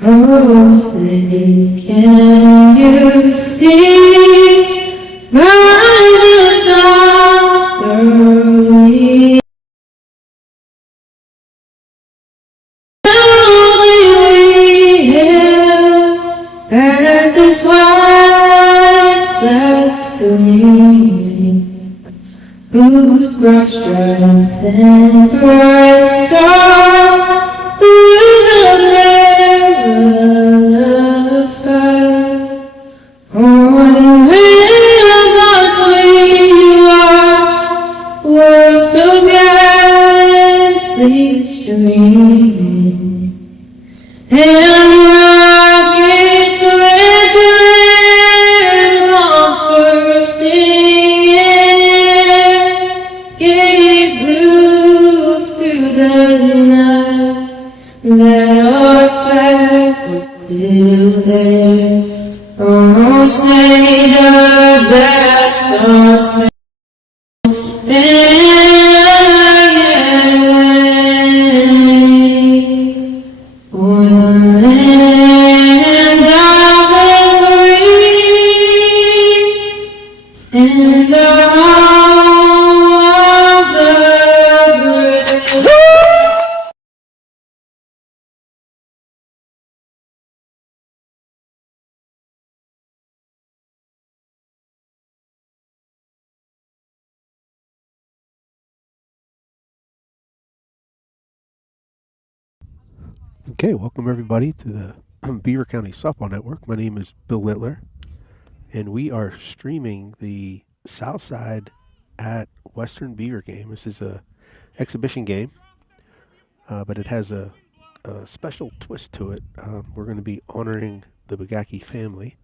Oh, say, can you see by the dawn's early and the twilight's left gleaming, whose broad stripes and bright stars through the perilous sky. O'er the ramparts we watched were so gallantly streaming, and rockets red glare bombs bursting in gave proof through the night that our flag was still there. Oh, say does that star-spangled for the land of the free and the home of the brave. Okay, welcome everybody to the Beaver County Softball Network. My name is Bill Littler, and we are streaming the Southside at Western Beaver game. This is a exhibition game, but it has a special twist to it. We're going to be honoring the Bogaki family.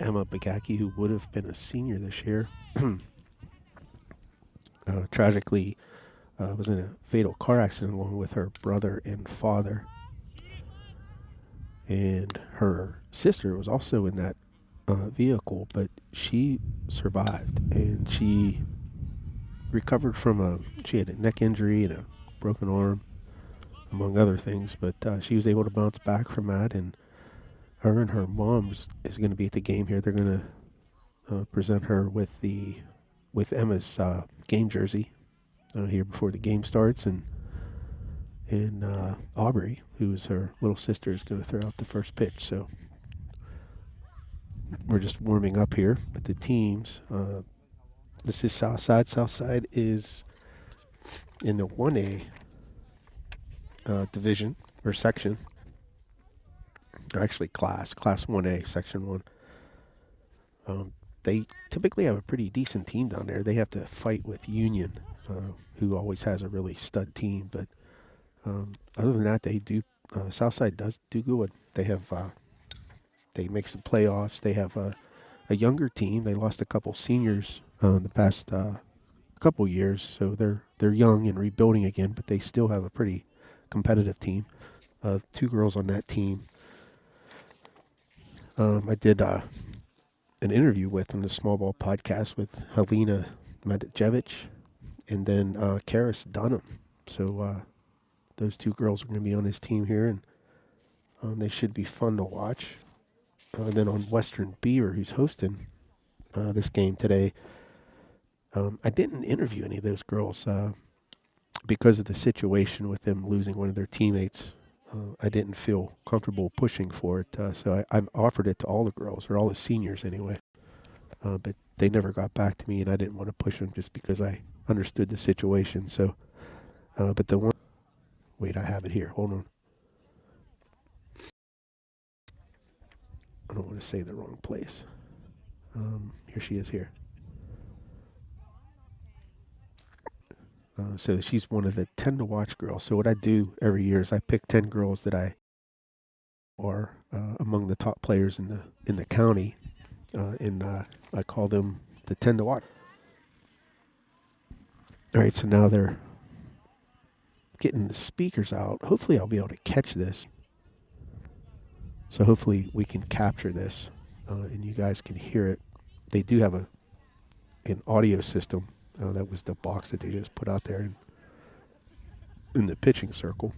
Emma Bogaki, who would have been a senior this year, tragically was in a fatal car accident along with her brother and father. And her sister was also in that vehicle, but she survived, and she recovered from she had a neck injury and a broken arm, among other things, but she was able to bounce back from that, and her mom is going to be at the game here. They're going to present her with Emma's game jersey here before the game starts, and Aubrey, who's her little sister, is going to throw out the first pitch. So we're just warming up here with the teams. This is Southside. Southside is in the 1A division or section, or actually class 1A, section 1. They typically have a pretty decent team down there. They have to fight with Union, who always has a really stud team, but other than that, they do. Southside does do good. They have they make some playoffs. They have a younger team. They lost a couple seniors the past couple years, so they're young and rebuilding again. But they still have a pretty competitive team. 2 girls on that team. I did an interview with on the Small Ball podcast with Helena Matijevic and then Karis Dunham. So those 2 girls are going to be on his team here, and they should be fun to watch. Then on Western Beaver, who's hosting this game today, I didn't interview any of those girls because of the situation with them losing one of their teammates. I didn't feel comfortable pushing for it, so I offered it to all the girls, or all the seniors anyway. But they never got back to me, and I didn't want to push them just because I understood the situation. So, but the one, wait, I have it here. Hold on. I don't want to say the wrong place. Here she is here. So she's one of the 10 to watch girls. So what I do every year is I pick 10 girls that I are among the top players in the county, and I call them the 10 to watch. All right, so now they're getting the speakers out. Hopefully I'll be able to catch this. So hopefully we can capture this, and you guys can hear it. They do have an audio system. That was the box that they just put out there in the pitching circle.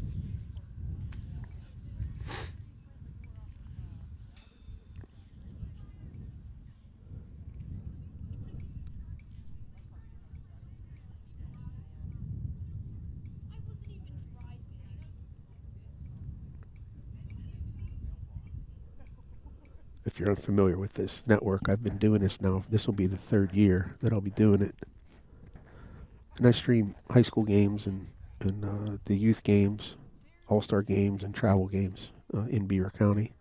if you're unfamiliar with this network, I've been doing this now. This will be the third year that I'll be doing it. And I stream high school games and the youth games, all-star games, and travel games in Beaver County.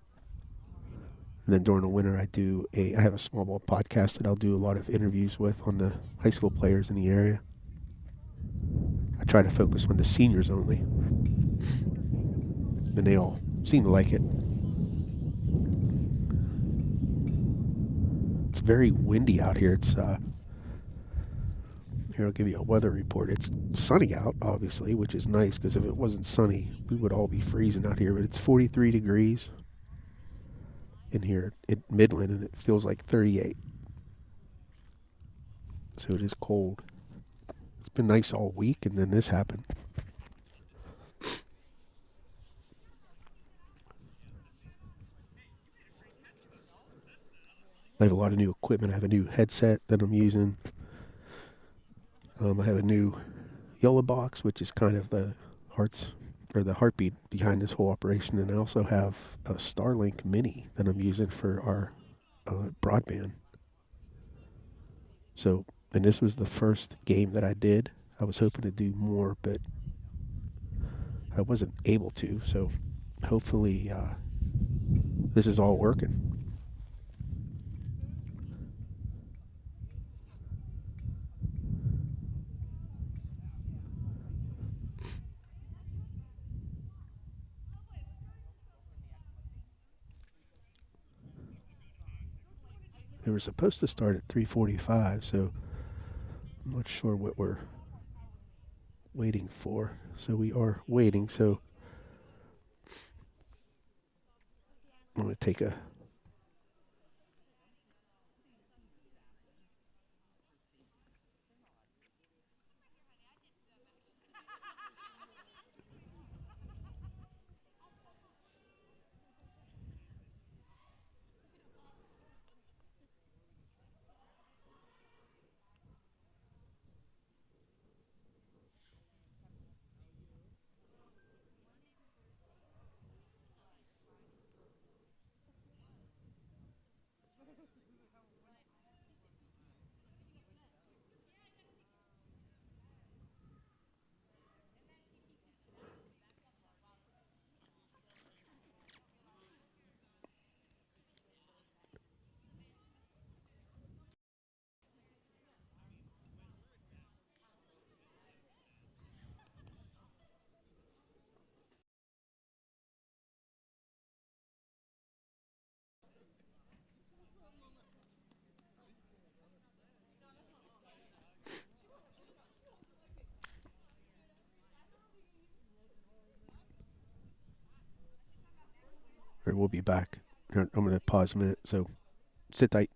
And then during the winter, I have a small ball podcast that I'll do a lot of interviews with on the high school players in the area. I try to focus on the seniors only, and they all seem to like it. It's very windy out here. Here, I'll give you a weather report. It's sunny out, obviously, which is nice because if it wasn't sunny, we would all be freezing out here. But it's 43 degrees in here in Midland, and it feels like 38. So it is cold. It's been nice all week, and then this happened. I have a lot of new equipment. I have a new headset that I'm using. I have a new yellow box, which is kind of the heartbeat behind this whole operation. And I also have a Starlink Mini that I'm using for our broadband. So, and this was the first game that I did. I was hoping to do more, but I wasn't able to. So, hopefully, this is all working. They were supposed to start at 3:45, so I'm not sure what we're waiting for. So we are waiting. So I'm going to take a or we'll be back. I'm going to pause a minute. So sit tight.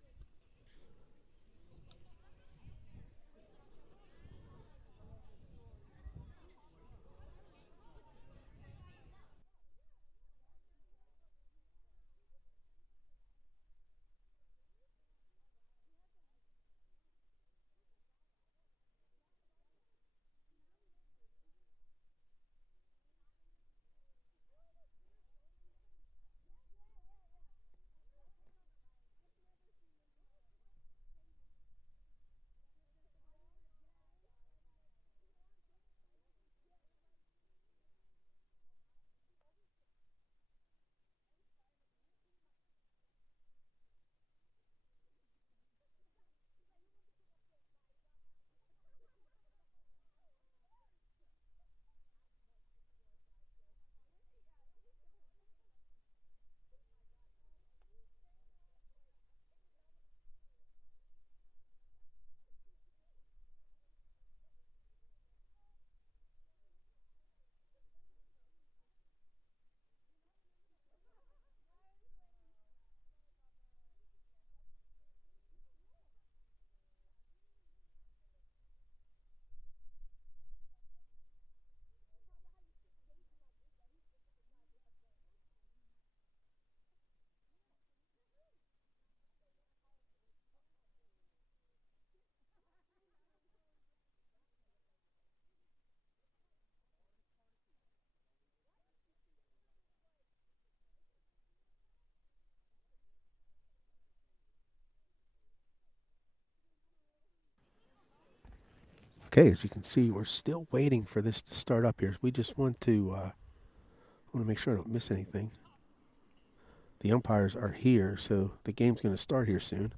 Okay, as you can see, we're still waiting for this to start up here. We just want to make sure I don't miss anything. The umpires are here, so the game's going to start here soon.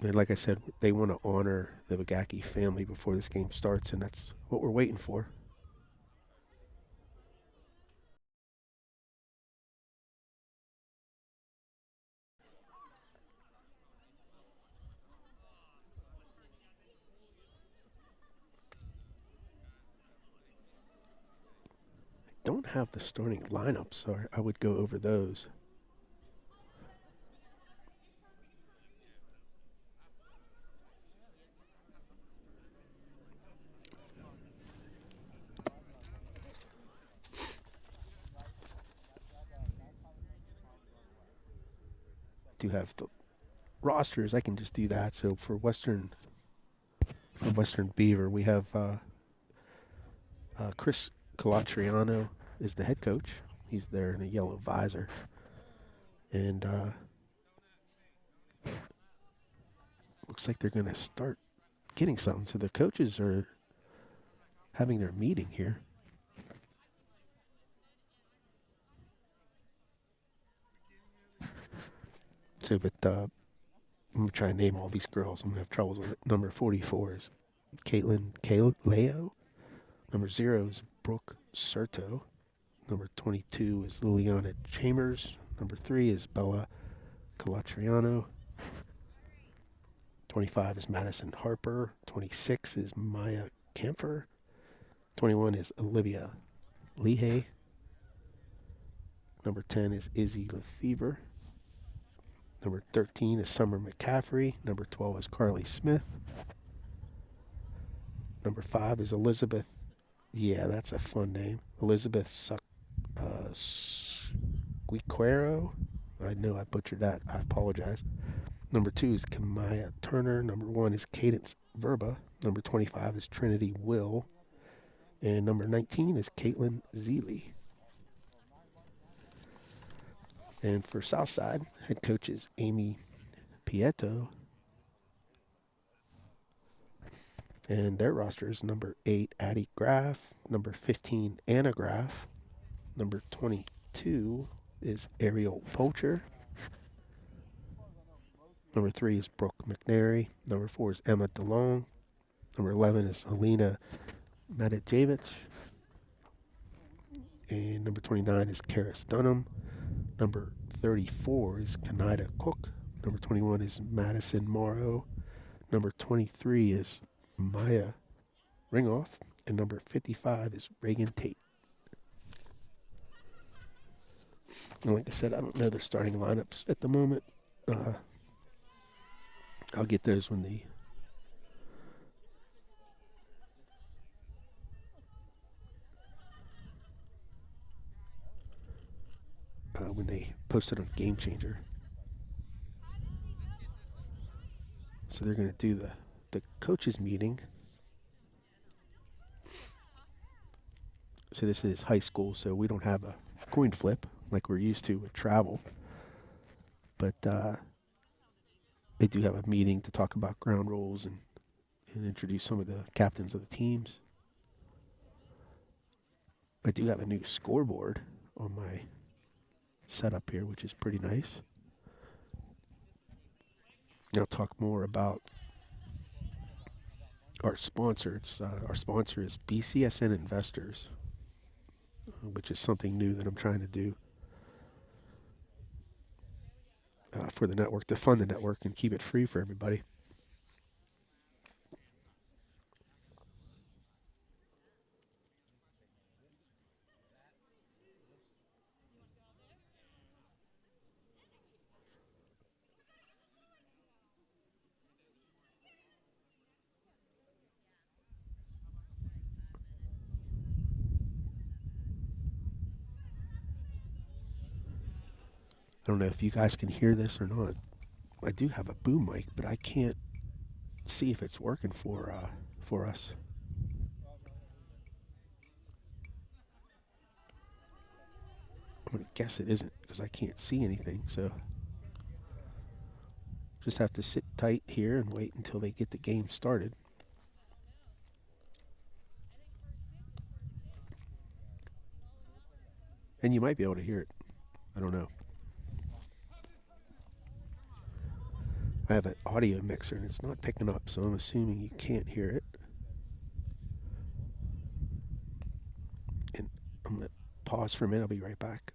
And like I said, they want to honor the Bogaki family before this game starts, and that's what we're waiting for. I don't have the starting lineup, so I would go over those. Do have the rosters, I can just do that. So for Western Beaver, we have Chris Colatriano is the head coach. He's there in a yellow visor. And looks like they're going to start getting something. So the coaches are having their meeting here. So, but I'm going to try and name all these girls. I'm going to have troubles with it. Number 44 is Caitlin Kaleo. Number 0 is Brooke Serto. Number 22 is Liliana Chambers. Number 3 is Bella Colatriano. 25 is Madison Harper. 26 is Maya Camphor. 21 is Olivia Leahay. Number 10 is Izzy Lefevre. Number 13 is Summer McCaffrey. Number 12 is Carly Smith. Number 5 is Elizabeth. Yeah, that's a fun name. Elizabeth Squiquero. I know I butchered that. I apologize. Number 2 is Kamaya Turner. Number 1 is Cadence Verba. Number 25 is Trinity Will. And number 19 is Caitlin Zeeley. And for Southside, head coach is Amy Pieto. And their roster is number 8, Addie Graff. Number 15, Anna Graff. Number 22 is Ariel Pocher. Number 3 is Brooke McNary. Number 4 is Emma DeLong. Number 11 is Helena Matijevic. And number 29 is Karis Dunham. Number 34 is Kanida Cook. Number 21 is Madison Morrow. Number 23 is Maya Ringoff. And number 55 is Reagan Tate. And like I said, I don't know their starting lineups at the moment. I'll get those when they post it on Game Changer. So they're going to do the coaches meeting. So this is high school, so we don't have a coin flip like we're used to with travel. But they do have a meeting to talk about ground rules and introduce some of the captains of the teams. I do have a new scoreboard on my setup here, which is pretty nice. And I'll talk more about our sponsor. Our sponsor is BCSN Investors, which is something new that I'm trying to do for the network, to fund the network and keep it free for everybody. I don't know if you guys can hear this or not. I do have a boom mic, but I can't see if it's working for us. I'm going to guess it isn't because I can't see anything. So Just have to sit tight here and wait until they get the game started. And you might be able to hear it. I don't know. I have an audio mixer and it's not picking up, so I'm assuming you can't hear it. And I'm going to pause for a minute. I'll be right back.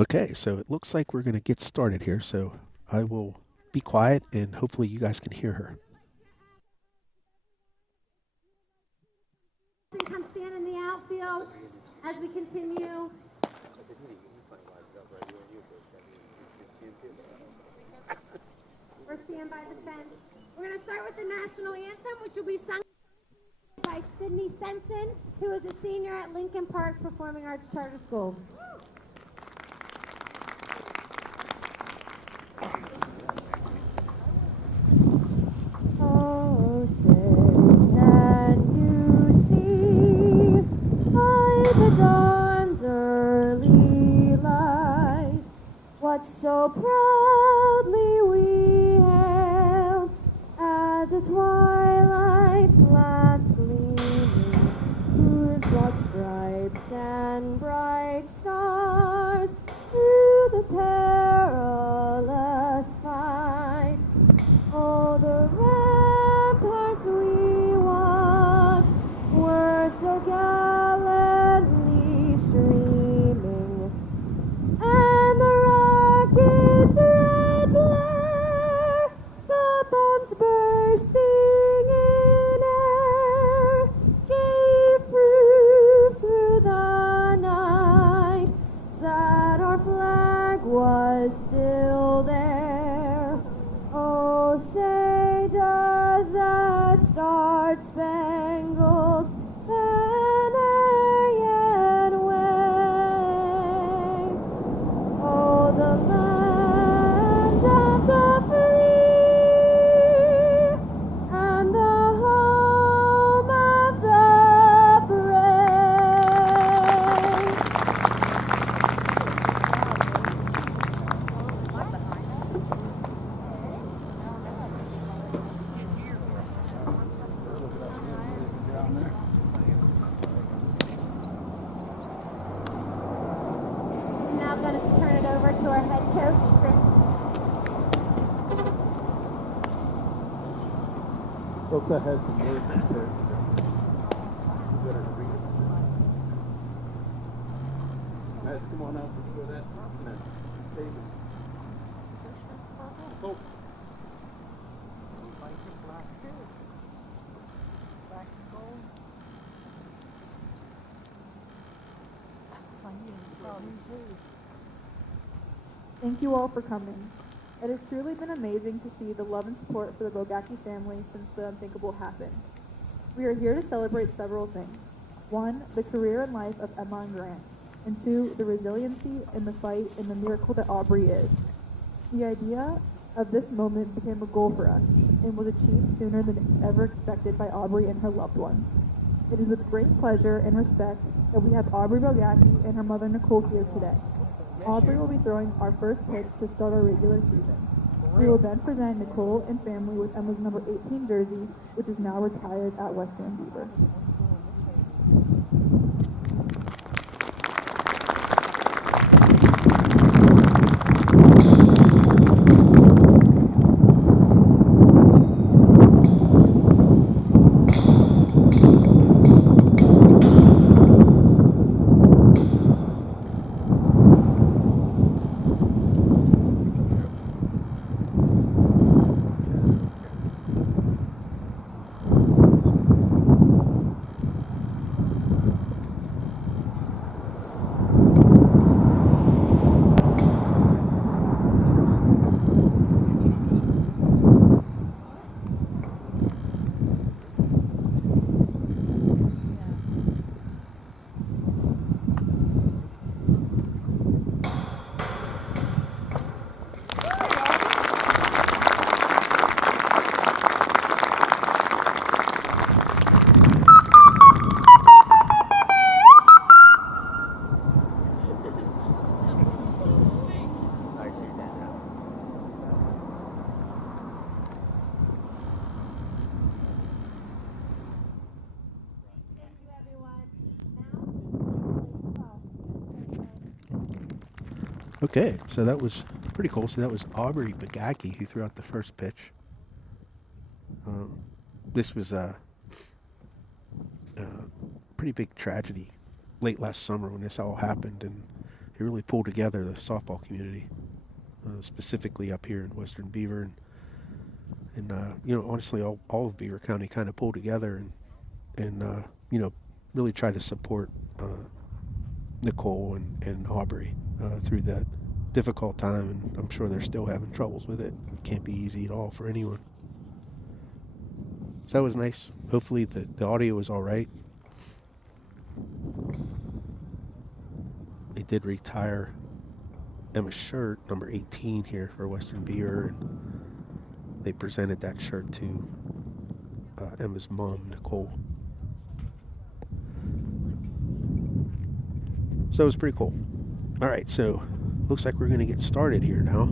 Okay, so it looks like we're going to get started here, so I will be quiet and hopefully you guys can hear her. Come stand in the outfield as we continue. Or stand by the fence. We're going to start with the national anthem, which will be sung by Sydney Sensen, who is a senior at Lincoln Park Performing Arts Charter School. Oh, say, can you see by the dawn's early light what so proudly we hailed at the twilight's last gleaming, whose broad stripes and bright stars through the perilous fight. Oh, the ramparts we watched were so gallantly streaming, and the rockets' red glare, the bombs bursting in air, gave proof through the night that our flag was still there. Oh, say does that star-spangled banner yet wave? Oh, the land of the free and the home of the brave. I'm now going to turn it over to our head coach, Chris. Folks, I had some words prepared. You better read it. Mads, come on out before that. No. David. Oh. Thank you all for coming. It has truly been amazing to see the love and support for the Bogaki family since the unthinkable happened. We are here to celebrate several things. 1, the career and life of Emma and Grant, and 2, the resiliency in the fight and the miracle that Aubrey is. The idea of this moment became a goal for us and was achieved sooner than ever expected by Aubrey and her loved ones. It is with great pleasure and respect that we have Aubrey Bogaki and her mother Nicole here today. Aubrey will be throwing our first pitch to start our regular season. We will then present Nicole and family with Emma's number 18 jersey, which is now retired at West End Beaver. Okay, so that was pretty cool. So that was Aubrey Bogaki who threw out the first pitch. This was a pretty big tragedy late last summer when this all happened, and it really pulled together the softball community, specifically up here in Western Beaver, and honestly, all of Beaver County kind of pulled together and really tried to support Nicole and Aubrey through that difficult time, and I'm sure they're still having troubles with it. Can't be easy at all for anyone. So that was nice. Hopefully the audio was all right. They did retire Emma's shirt, number 18 here for Western Beaver, and they presented that shirt to Emma's mom, Nicole. So it was pretty cool. All right, so looks like we're going to get started here now.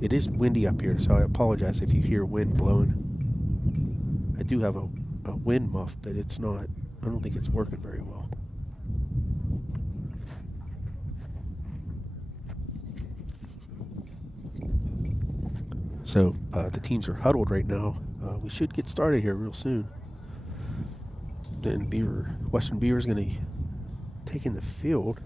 It is windy up here, so I apologize if you hear wind blowing. I do have a wind muff, but it's not, I don't think it's working very well. So the teams are huddled right now. We should get started here real soon. Then Western Beaver is going to take in the field.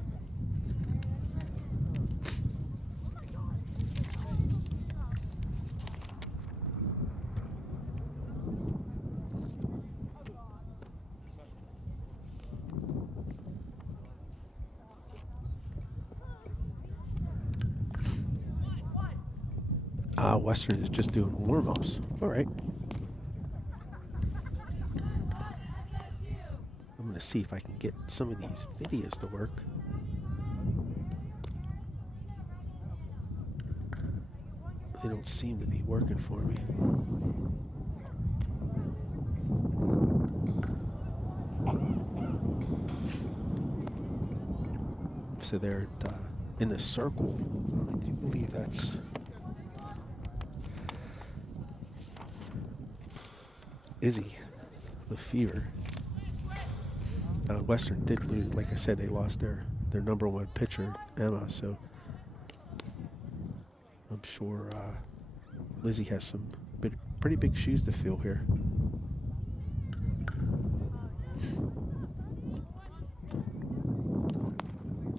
Western is just doing warm-ups. All right. I'm going to see if I can get some of these videos to work. They don't seem to be working for me. So they're in the circle. I do believe that's Izzy, the Fever. Western did lose. Like I said, they lost their number one pitcher, Emma, so I'm sure Lizzie has some pretty big shoes to fill here.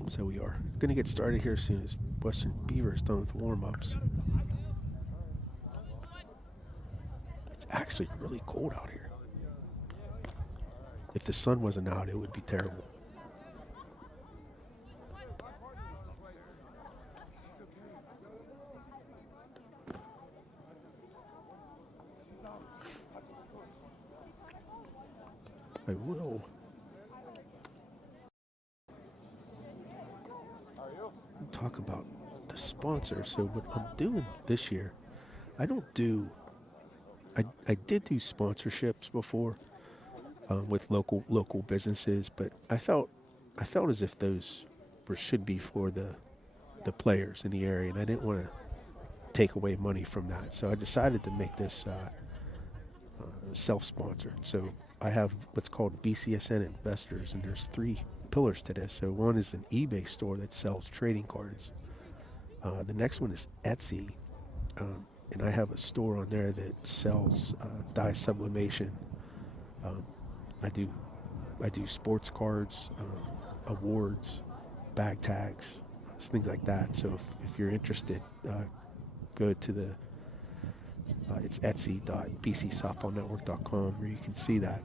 So we are going to get started here as soon as Western Beaver is done with warm-ups. It's actually really cold out here. If the sun wasn't out, it would be terrible. I will talk about the sponsor. So what I'm doing this year, I did do sponsorships before with local businesses, but I felt as if those should be for the players in the area, and I didn't want to take away money from that. So I decided to make this self-sponsored. So I have what's called BCSN Investors, and there's 3 pillars to this. So one is an eBay store that sells trading cards. The next one is Etsy, and I have a store on there that sells dye sublimation. I do sports cards, awards, bag tags, things like that. So if you're interested, go to the it's etsy.bcsoftballnetwork.com where you can see that.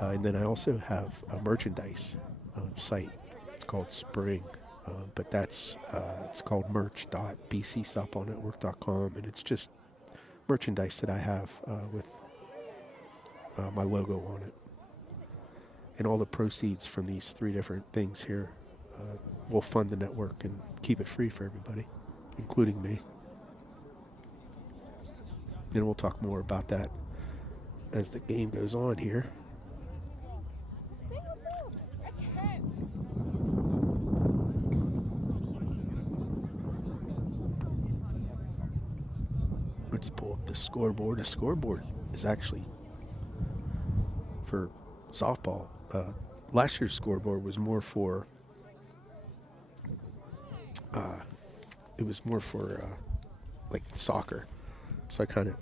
And then I also have a merchandise site. It's called Spring, but it's called merch.bcsoftballnetwork.com, and it's just merchandise that I have with my logo on it. And all the proceeds from these 3 different things here will fund the network and keep it free for everybody, including me. And we'll talk more about that as the game goes on here. Let's pull up the scoreboard. The scoreboard is actually for softball. Last year's scoreboard was more for it was more for like soccer. So I kind of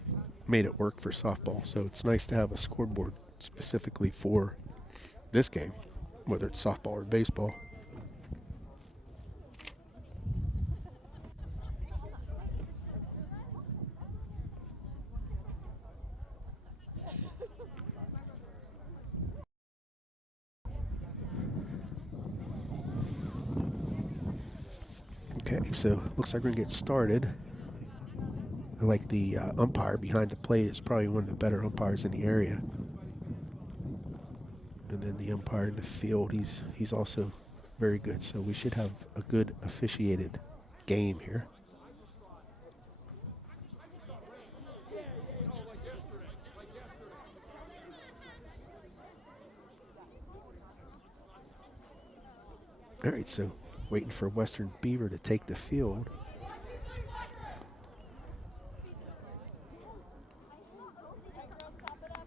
made it work for softball. So it's nice to have a scoreboard specifically for this game, whether it's softball or baseball. Okay, so looks like we're gonna get started. I like the umpire behind the plate is probably one of the better umpires in the area. And then the umpire in the field, he's also very good. So we should have a good officiated game here. All right, so waiting for Western Beaver to take the field.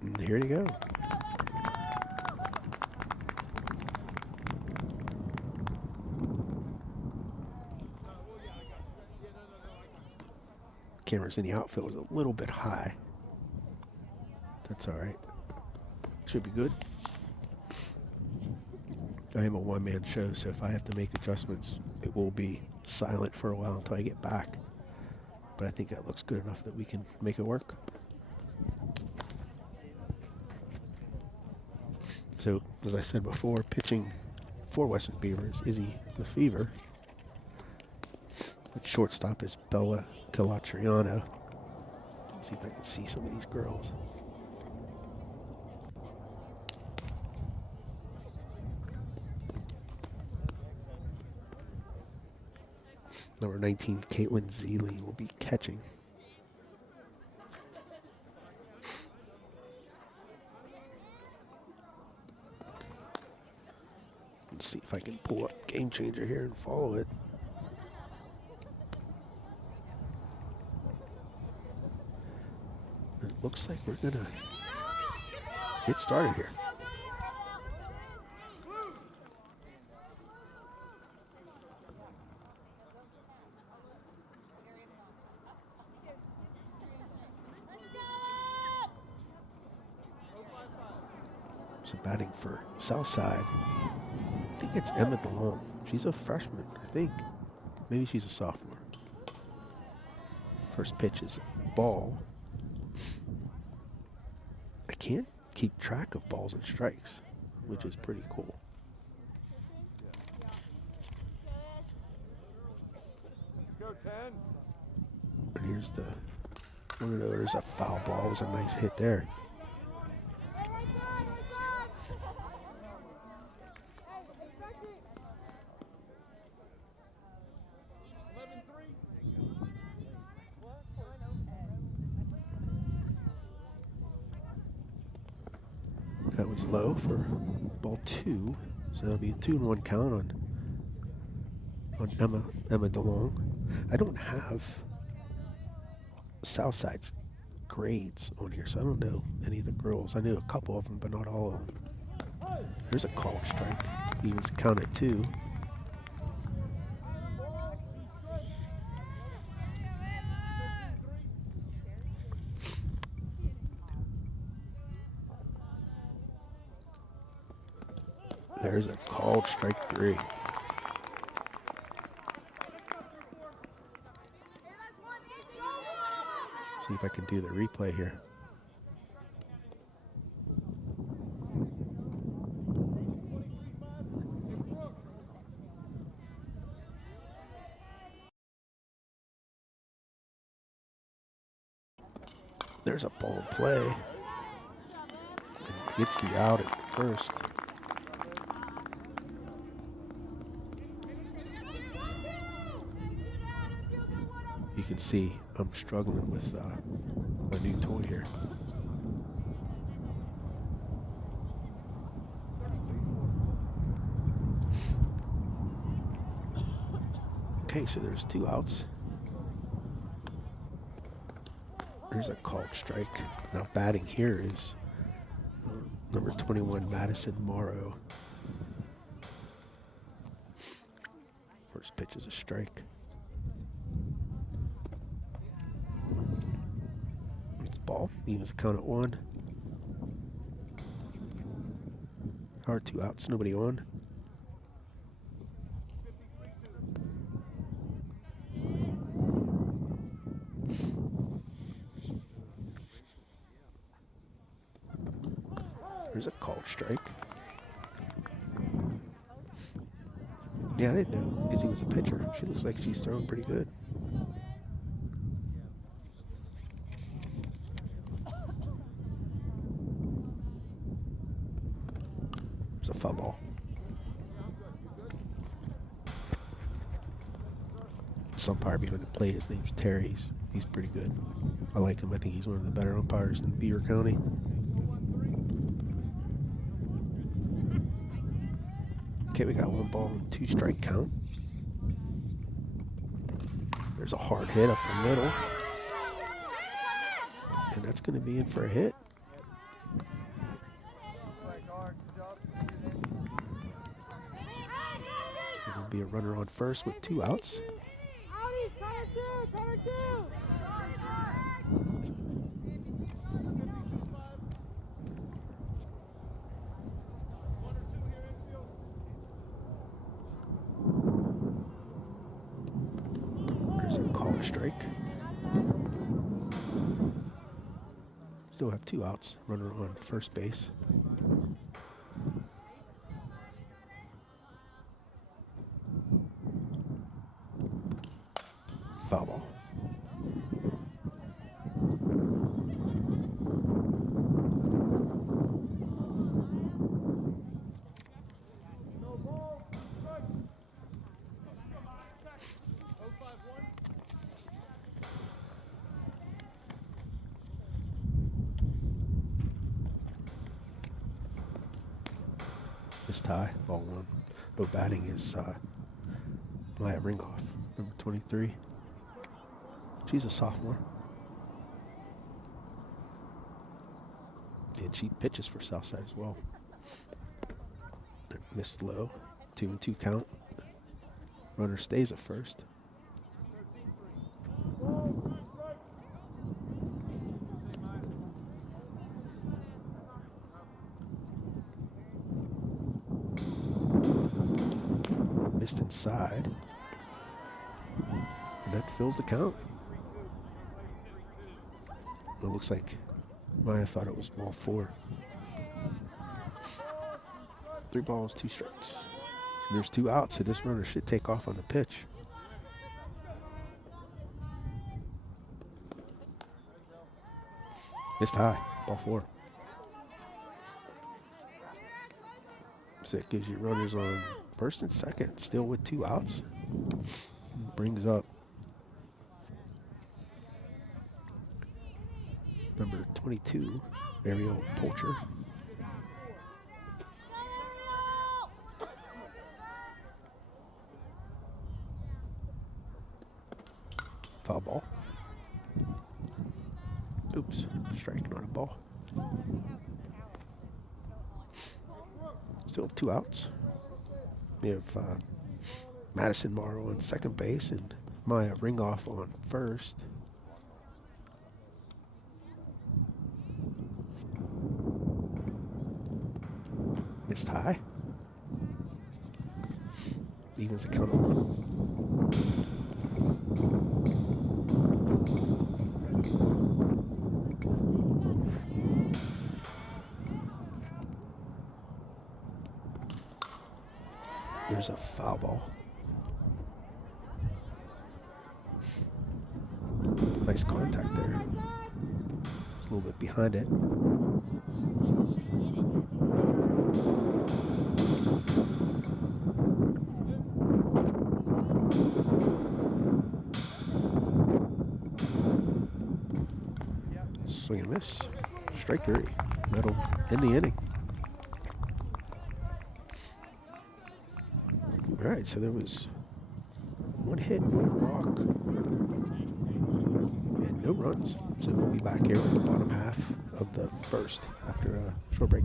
And here you go. Cameras in the outfield is a little bit high. That's all right. Should be good. I am a one-man show, so if I have to make adjustments, it will be silent for a while until I get back. But I think that looks good enough that we can make it work. So, as I said before, pitching for Western Beaver is Izzy Lefevre. The shortstop is Bella Calatriano. Let's see if I can see some of these girls. Number 19, Caitlin Zeeley, will be catching. Let's see if I can pull up Game Changer here and follow it. It looks like we're gonna get started here. So batting for Southside, I think it's Emma DeLong. She's a freshman, I think. Maybe she's a sophomore. First pitch is a ball. I can't keep track of balls and strikes, which is pretty cool. And here's the, I don't know, there's a foul ball. It was a nice hit there. That was low for ball 2, so that'll be a 2-1 count on Emma DeLong. I don't have Southside's grades on here, so I don't know any of the girls. I knew a couple of them, but not all of them. There's a called strike. Evens count at 2. There's a called strike 3. See if I can do the replay here. There's a ball in play. And gets the out at first. You can see I'm struggling with my new toy here. Okay, so there's 2 outs. There's a called strike. Now batting here is number 21, Madison Morrow. First pitch is a strike. Ball. Evens the count at 1. Hard 2 outs. Nobody on. There's a called strike. Yeah, I didn't know Izzy was a pitcher. She looks like she's throwing pretty good. It's a foul ball. This umpire behind the plate, his name's Terry. He's pretty good. I like him. I think he's one of the better umpires in Beaver County. Okay, we got 1 ball and 2 strike count. There's a hard hit up the middle. And that's going to be in for a hit. There'll be a runner on first with 2 outs. There's a called strike. Still have 2 outs. Runner on first base. Foul ball. This tie, ball 1. No batting is Maya Ringoff, number 23. She's a sophomore. And she pitches for Southside as well. Missed low. 2-2 count. Runner stays at first. Missed inside. And that fills the count. It looks like Maya thought it was ball 4. 3 balls, 2 strikes. And there's 2 outs, so this runner should take off on the pitch. Missed high, ball 4. So it gives you runners on first and second, still with 2 outs. Brings up number 22, Ariel Polcher. Foul ball. Oops, strike, not a ball. Still 2 outs. We have Madison Morrow on second base and Maya Ringoff on first. Missed high. Evens the count at 1. There's a foul ball. Nice contact there. It's a little bit behind it. Swing and miss. Strike 3. That'll end the inning. All right, so there was 1 hit, 1 walk, and no runs. So we'll be back here in the bottom half of the first after a short break.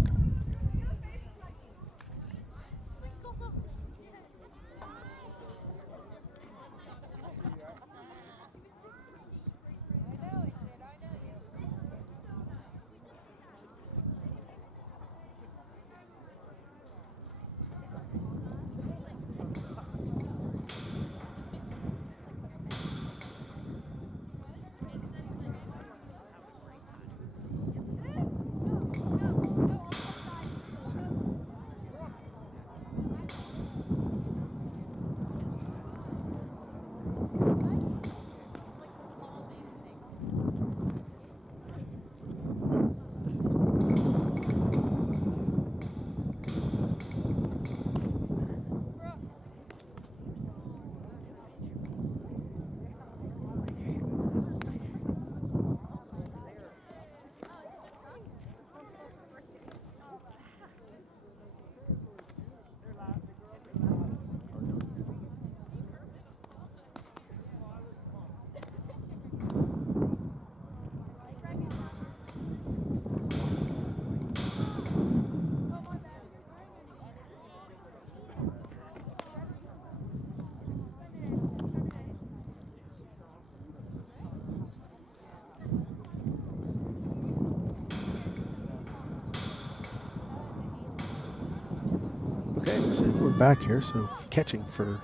back here. So catching for,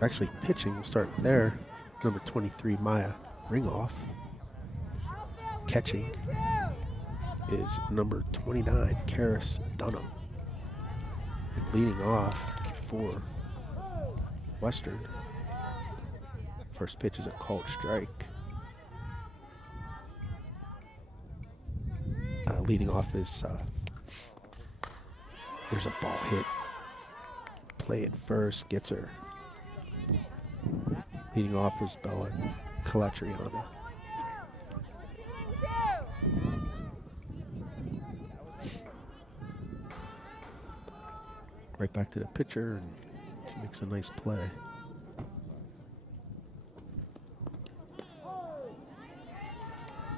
actually pitching, we'll start there. Number 23, Maya Ringoff. Catching is number 29, Karis Dunham. And leading off for Western. First pitch is a called strike. Leading off is, there's a ball hit. Play it first, gets her. Leading off is Bella Calatriana. Right back to the pitcher, and she makes a nice play.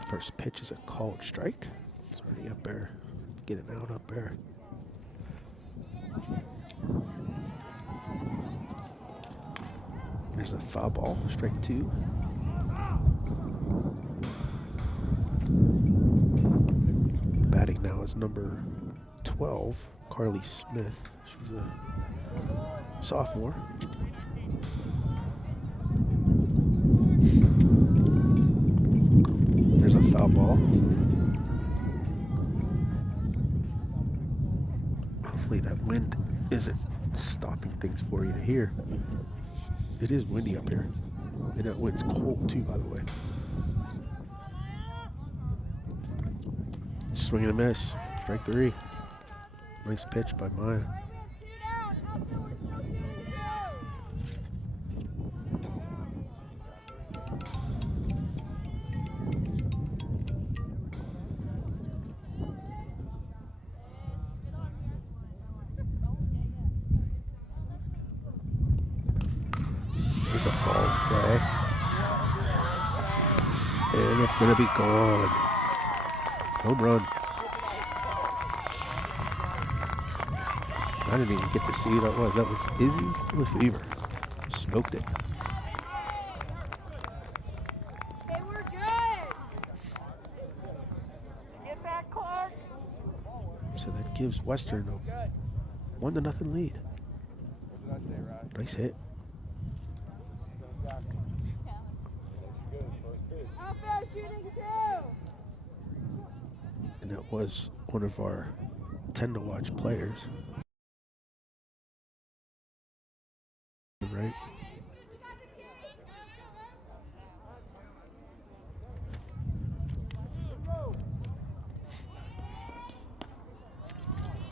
First pitch is a called strike. It's already up there, getting out up there. There's a foul ball, strike 2. Batting now is number 12, Carly Smith. She's a sophomore. There's a foul ball. Hopefully that wind isn't stopping things for you to hear. It is windy up here. And that wind's cold too, by the way. Swing and a miss. Strike 3. Nice pitch by Maya. There's a ball play. And it's going to be gone. Home run. I didn't even get to see who that was. That was Izzy with Beaver. Smoked it. Hey, we're good. Get that, Clark. So that gives Western a 1-0 lead. Nice hit. Outfield shooting 2. And that was one of our 10-to-watch players. Right?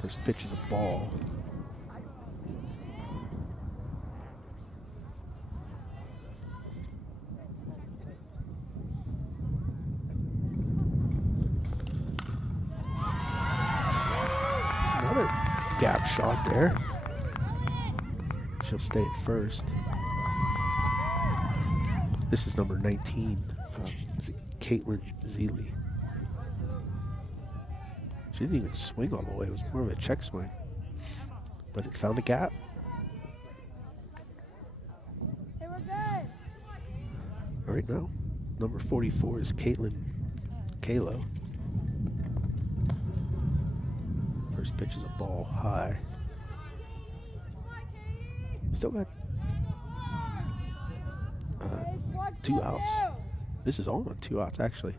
First pitch is a ball. Another gap shot there. She'll stay at first. This is number 19, Caitlin Zeeley. She didn't even swing all the way. It was more of a check swing. But it found a gap. Hey, we're good. All right, now, number 44 is Caitlin Kalo. First pitch is a ball high. Still got 2 outs. This is all on 2 outs, actually.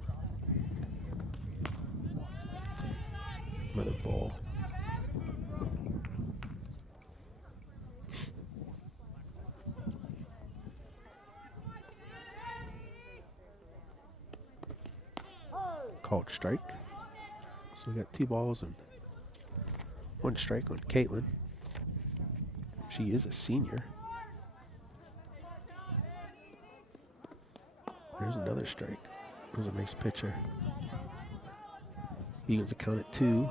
Another ball. Called strike. So we got 2 balls and 1 strike on Caitlin. She is a senior. There's another strike. That was a nice pitcher. Evens the count at 2.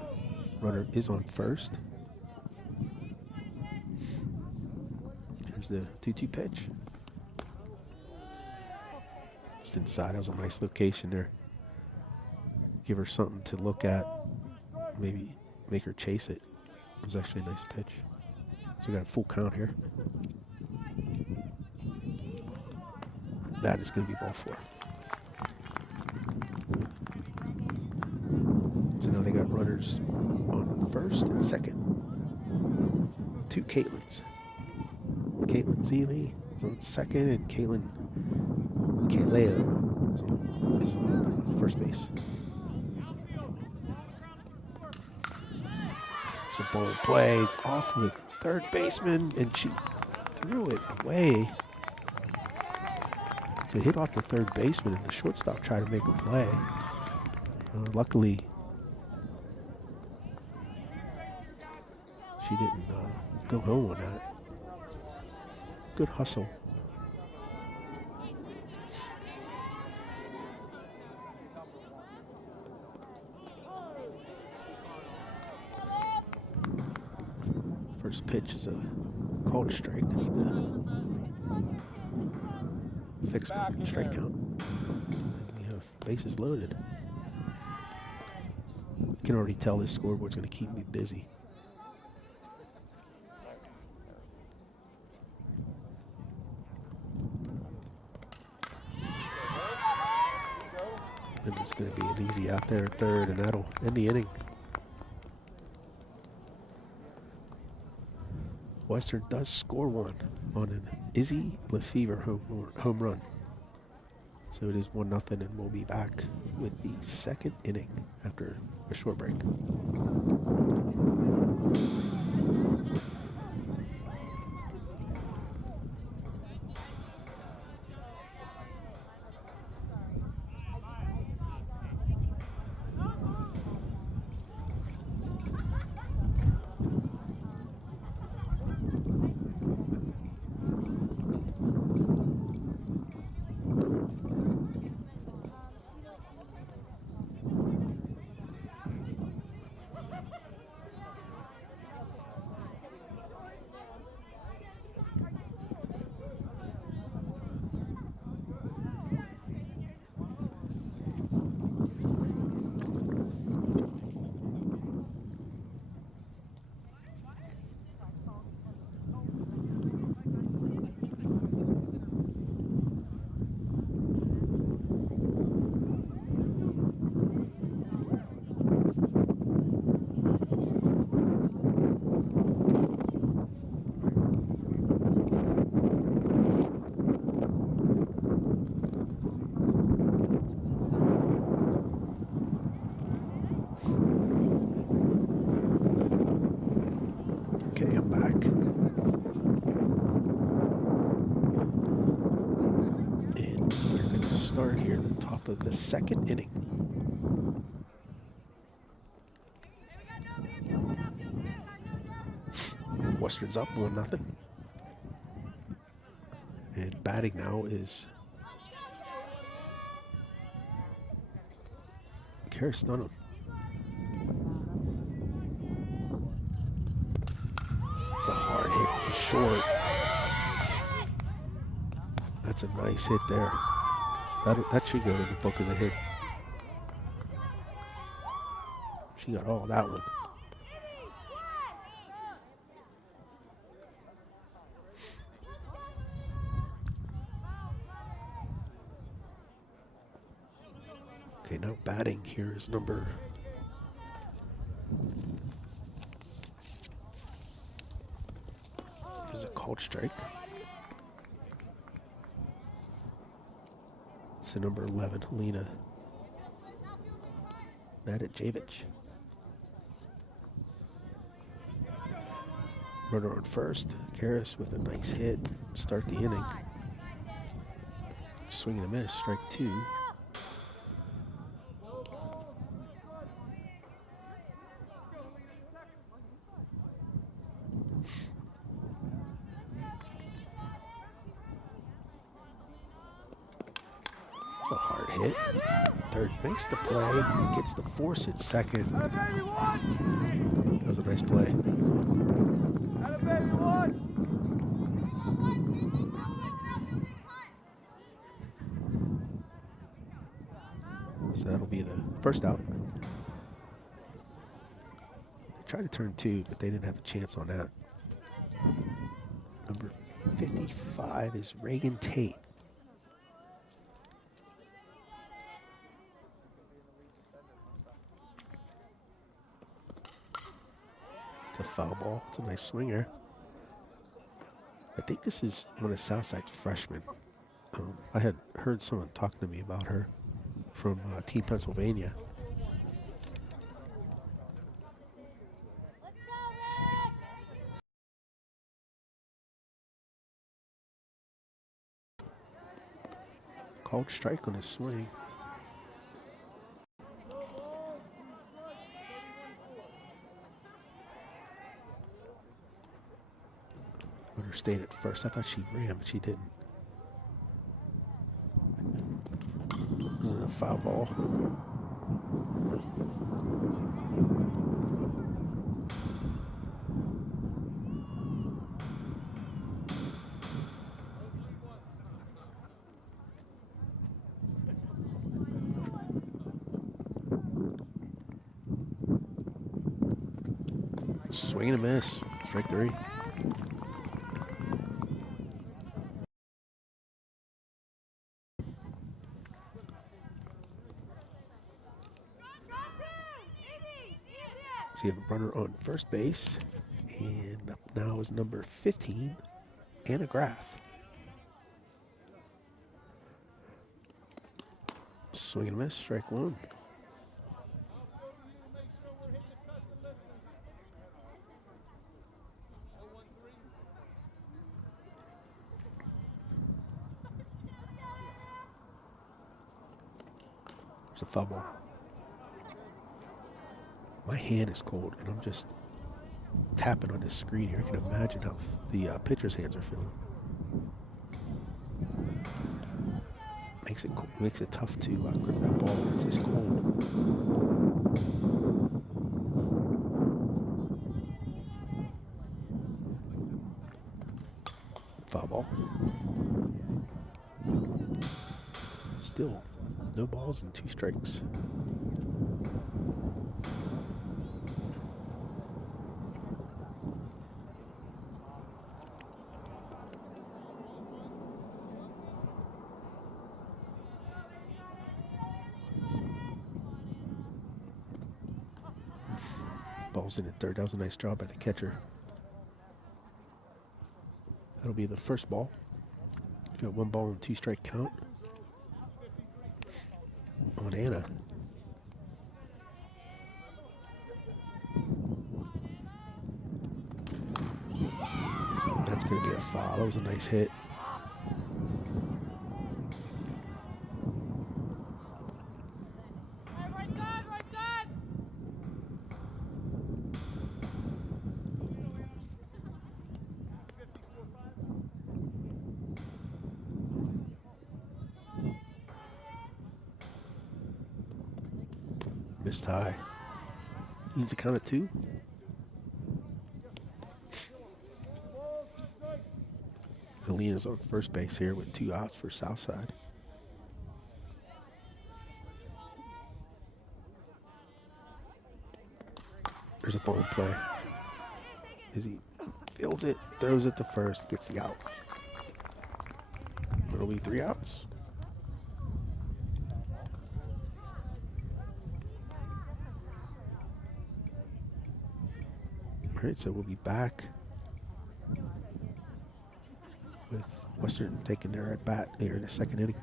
Runner is on first. Here's the 2-2 pitch. Just inside. That was a nice location there. Give her something to look at. Maybe make her chase it. It was actually a nice pitch. So we got a full count here. That is going to be ball 4. So now they got runners on first and second. 2 Caitlins. Caitlin Zeeley is on second, and Caitlin Kaleo is on first base. It's a ball play off the third baseman, and she threw it away. So it hit off the third baseman, and the shortstop tried to make a play. Luckily, she didn't go home on that. Good hustle. First pitch is a called strike. They need to fix my strike count. And we have bases loaded. You can already tell this scoreboard's going to keep me busy. And it's going to be an easy out there at third, and that'll end the inning. Western does score one on an Izzy Lefevre home run. So it is 1-0, and we'll be back with the second inning after a short break. Okay, I'm back. And we're going to start here at the top of the second inning. Western's up 1-0. And batting now is Karis Dunham. It's a hard hit, short. That's a nice hit there. That should go in the book as a hit. She got all that one. Okay, now batting here is number is a called strike. It's the number 11, Helena Matijevic. Runner on first. Karis with a nice hit. Start the inning. Swing and a miss. Strike two. It's a hard hit. Third makes the play. Gets the force at second. That was a nice play. So that'll be the first out. They tried to turn two, but they didn't have a chance on that. Number 55 is Reagan Tate. It's a foul ball. It's a nice swinger. I think this is one of Southside's freshmen. I had heard someone talking to me about her from Team Pennsylvania. Called strike on his swing. Runner stayed at first. I thought she ran, but she didn't. A foul ball. Swing and a miss. Strike 3. So you have a runner on first base, and up now is number 15, Anna Graff. Swing and a miss, strike 1. It's a foul ball. My hand is cold, and I'm just tapping on this screen here. I can imagine how the pitcher's hands are feeling. Makes it tough to grip that ball when it's this cold. Foul ball. Still, no balls and 2 strikes. Ball's in at third. That was a nice job by the catcher. That'll be the first ball. Got 1 ball and 2 strike count on Anna. That's going to be a foul. That was a nice hit. Missed high. Needs a count of 2. Helena's on first base here with 2 outs for Southside. There's a ball in play. As he fields it, throws it to first, gets the out. It'll be 3 outs. All right, so we'll be back with Western taking their at bat here in the 2nd inning.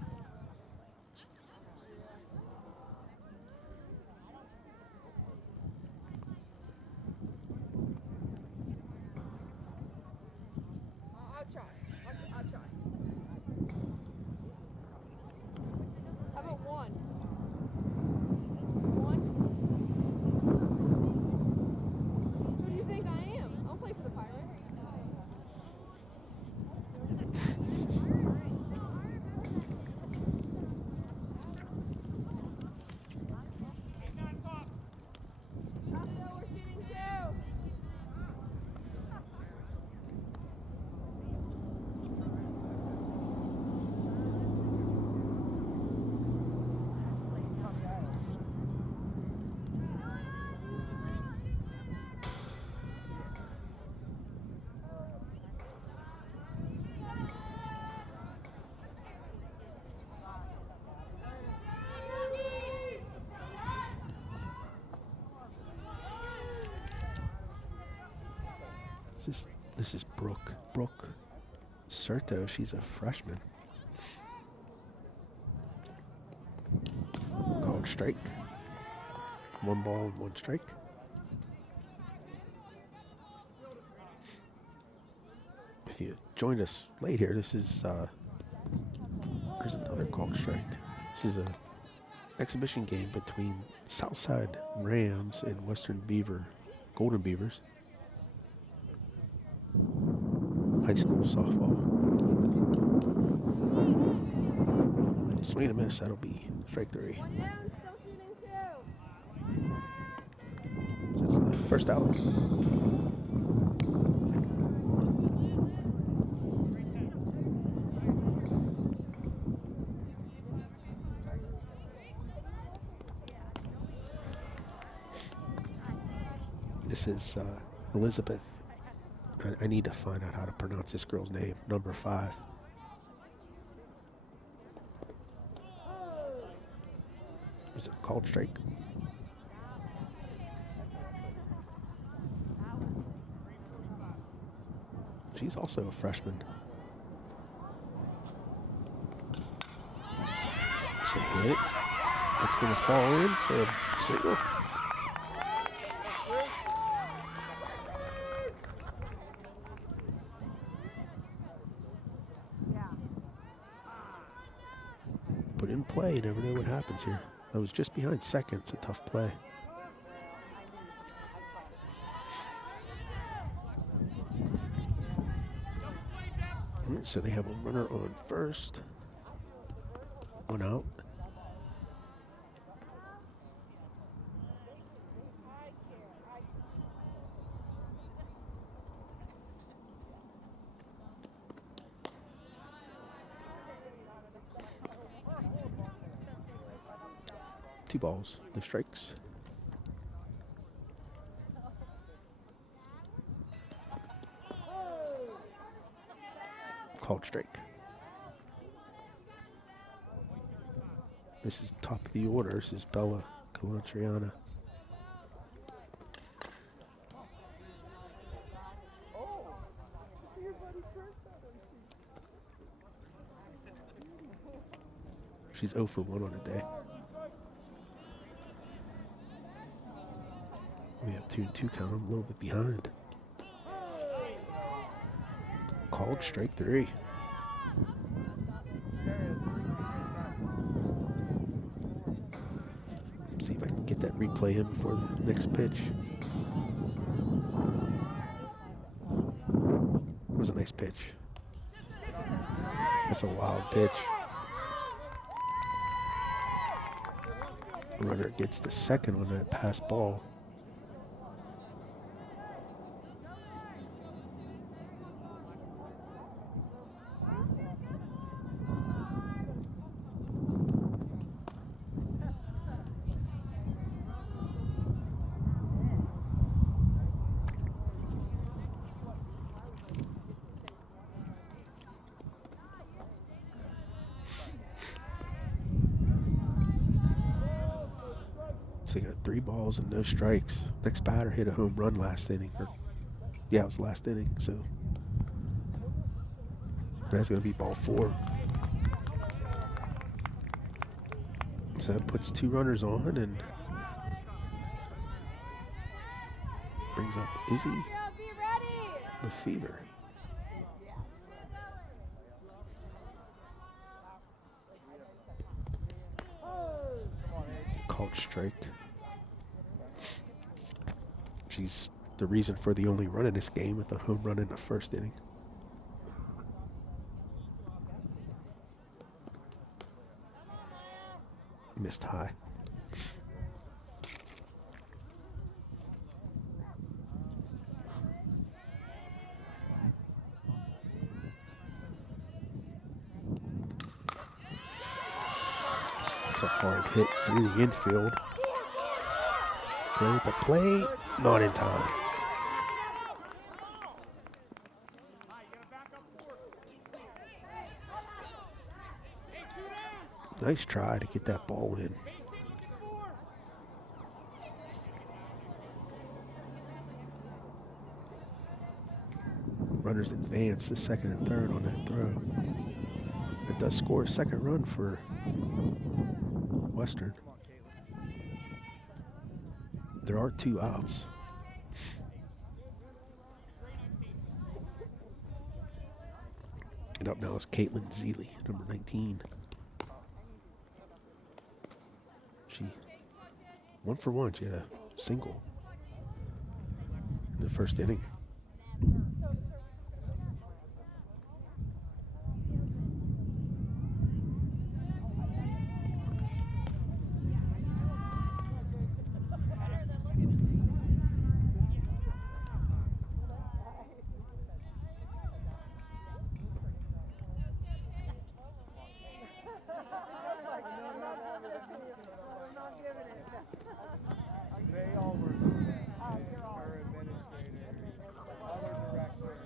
I'll try. How about 1? 1? Who do you think I am? I'll play for the Pirates. We're shooting 2. This is Brooke. Brooke Serto, she's a freshman. Called strike. 1 ball and 1 strike. If you joined us late here, this is, there's another called strike. This is a exhibition game between Southside Rams and Western Beaver, Golden Beavers. High school softball. Swing and a miss, that'll be strike 3. 1 down, still shooting 2. That's the first out. This is Elizabeth. I need to find out how to pronounce this girl's name. Number 5. Is it called strike? She's also a freshman. It's a hit. That's going to fall in for a single. Put in play. You never know what happens here. I was just behind second. It's a tough play. So they have a runner on first. 1 out. Two balls, no strikes. Called strike. This is top of the order. This is Bella Calantriana. She's 0 for 1 on the day. We have 2-2 count. I'm a little bit behind. Called strike 3. See if I can get that replay in before the next pitch. It was a nice pitch. That's a wild pitch. The runner gets the second on that pass ball. So they got 3 balls and no strikes. Next batter hit a home run last inning. Yeah, it was last inning. So that's going to be ball 4. So that puts 2 runners on and brings up Izzy with Fever. Called strike. She's the reason for the only run in this game with a home run in the first inning. Missed high. It's a hard hit through the infield. Play at the plate, not in time. Nice try to get that ball in. runners advance to second and third on that throw. It does score a second run for Western. There are 2 outs. And up now is Caitlin Zeeley, number 19. She 1 for 1. She had a single in the first inning. They all work with that. Our administrators, other directors,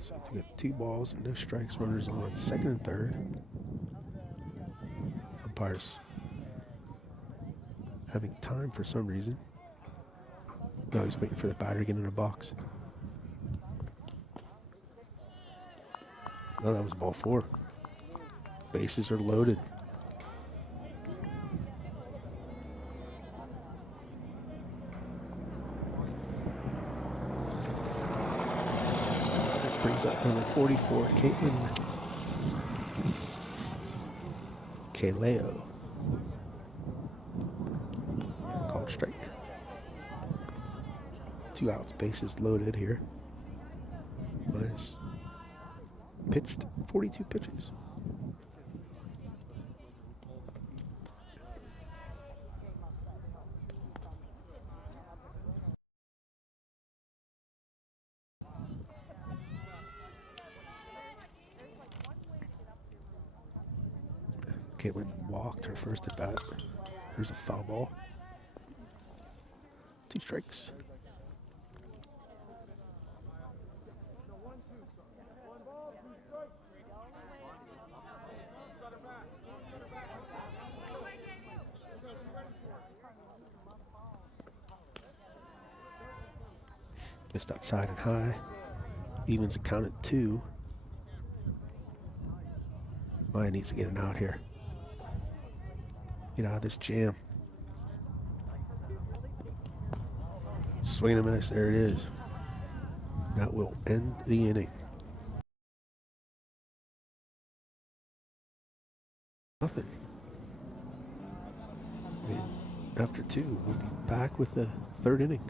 So we got 2 balls and no strikes. Runners on second and third. Umpires having time for some reason. No, he's waiting for the batter to get in the box. No, that was ball 4. Bases are loaded. That brings up number 44, Caitlin Kaleo. Called strike. 2 outs, bases loaded here. Nice. Pitched 42 pitches. Caitlin walked her first at bat. There's a foul ball. 2 strikes. Missed outside and high. Evens a count at 2. Maya needs to get an out here. Get out of this jam. Swing and a miss. There it is. That will end the inning. Nothing. I mean, after 2, we'll be back with the 3rd inning.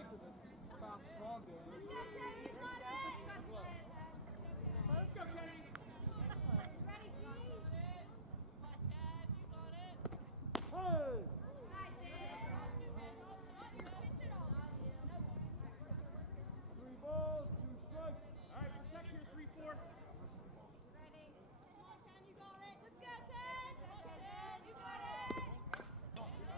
strike with a soft ball game. Let's go, Kenny. You got it. Let's go, Kenny. Ready, T? Hey! Three balls, 2 strikes. All right, protect here, 3-4. Ready. Come on, Ken. You got it. Let's go, Ken. Ken, you got it. Let's go,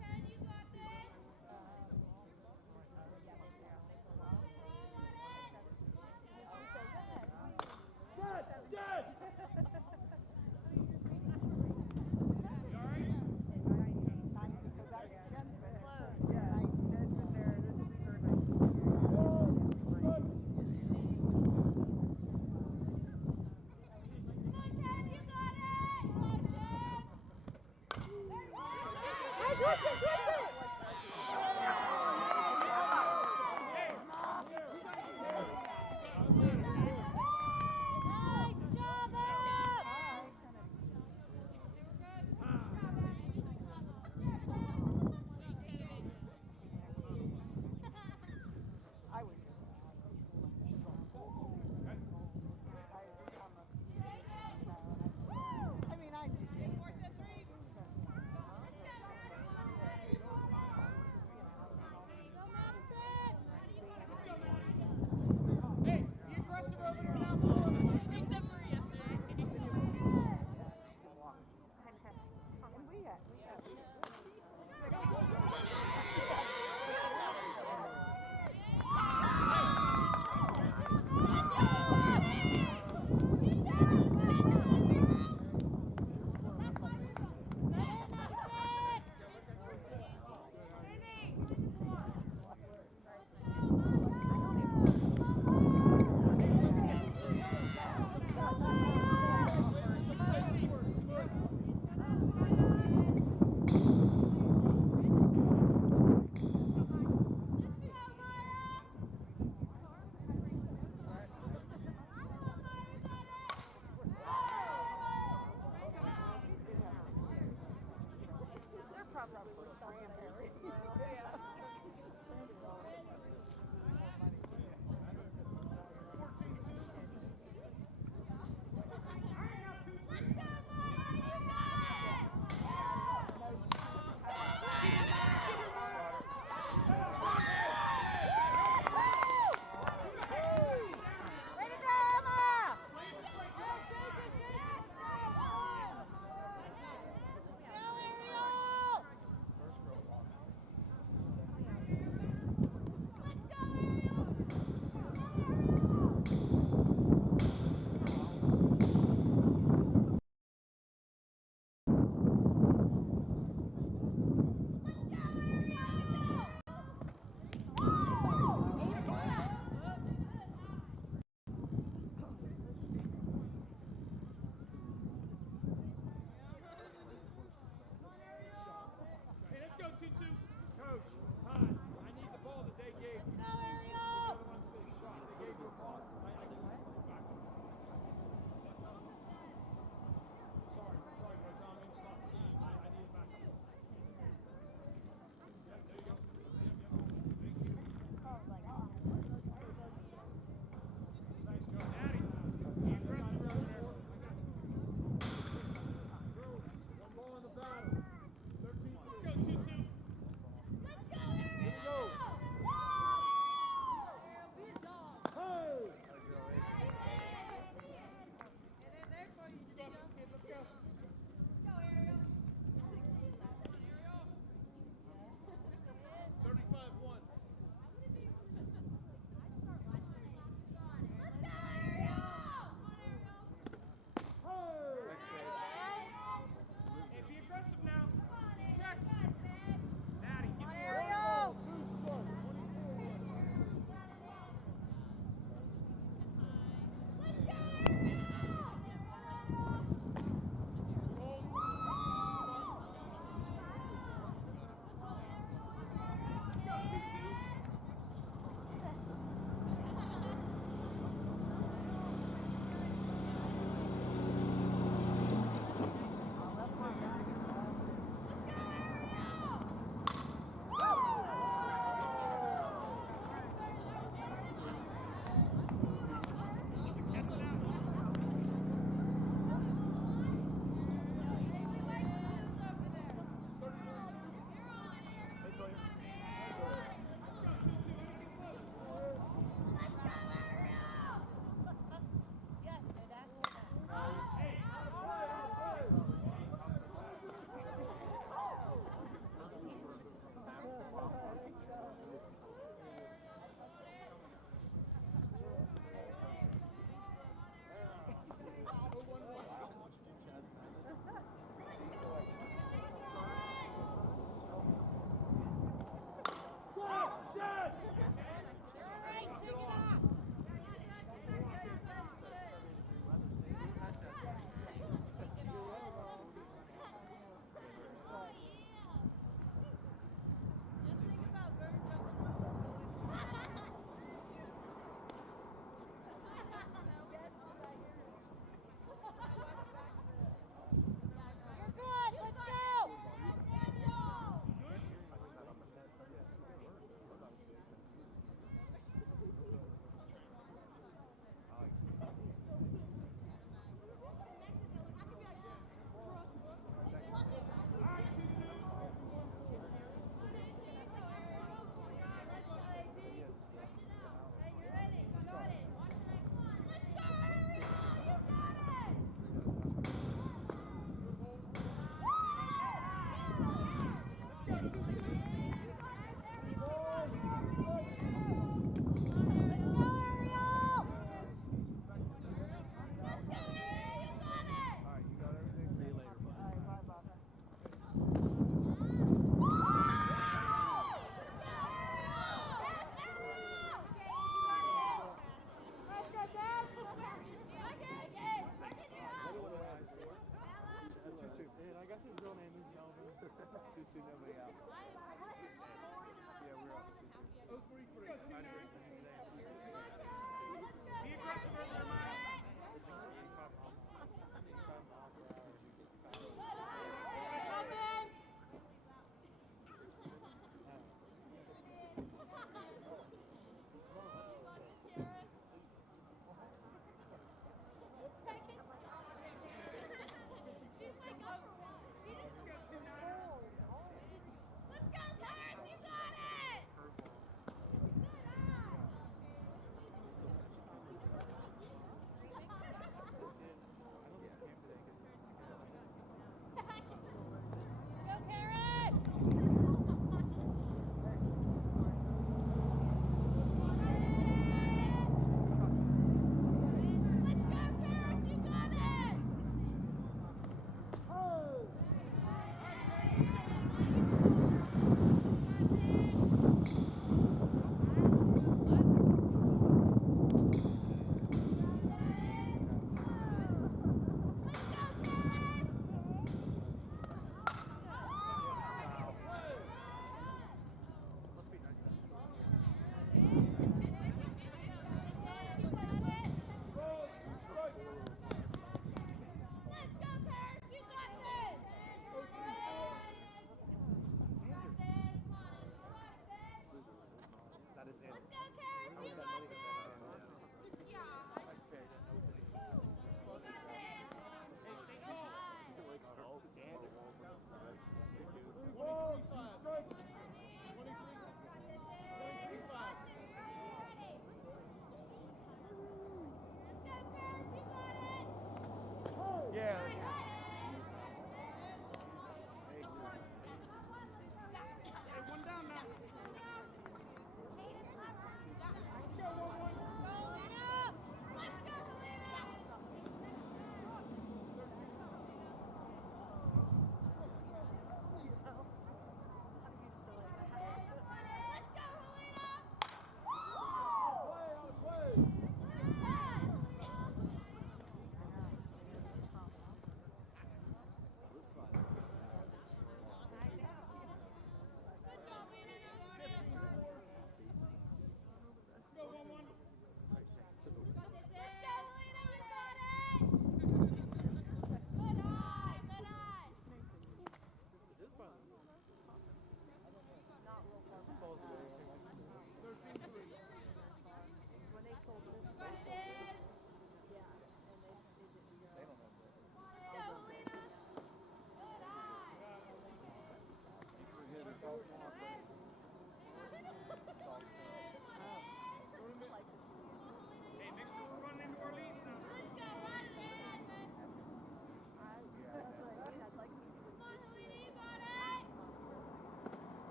Ken. You got this. Dead! Dead! You all right? Balls, 2 strikes. Come on, Ken. You got it. Come on, Ken. Hey, twist it, twist it. Nice job, Ella. Force at 3. Let's go, Maddie. Come on, Maddie. You got it.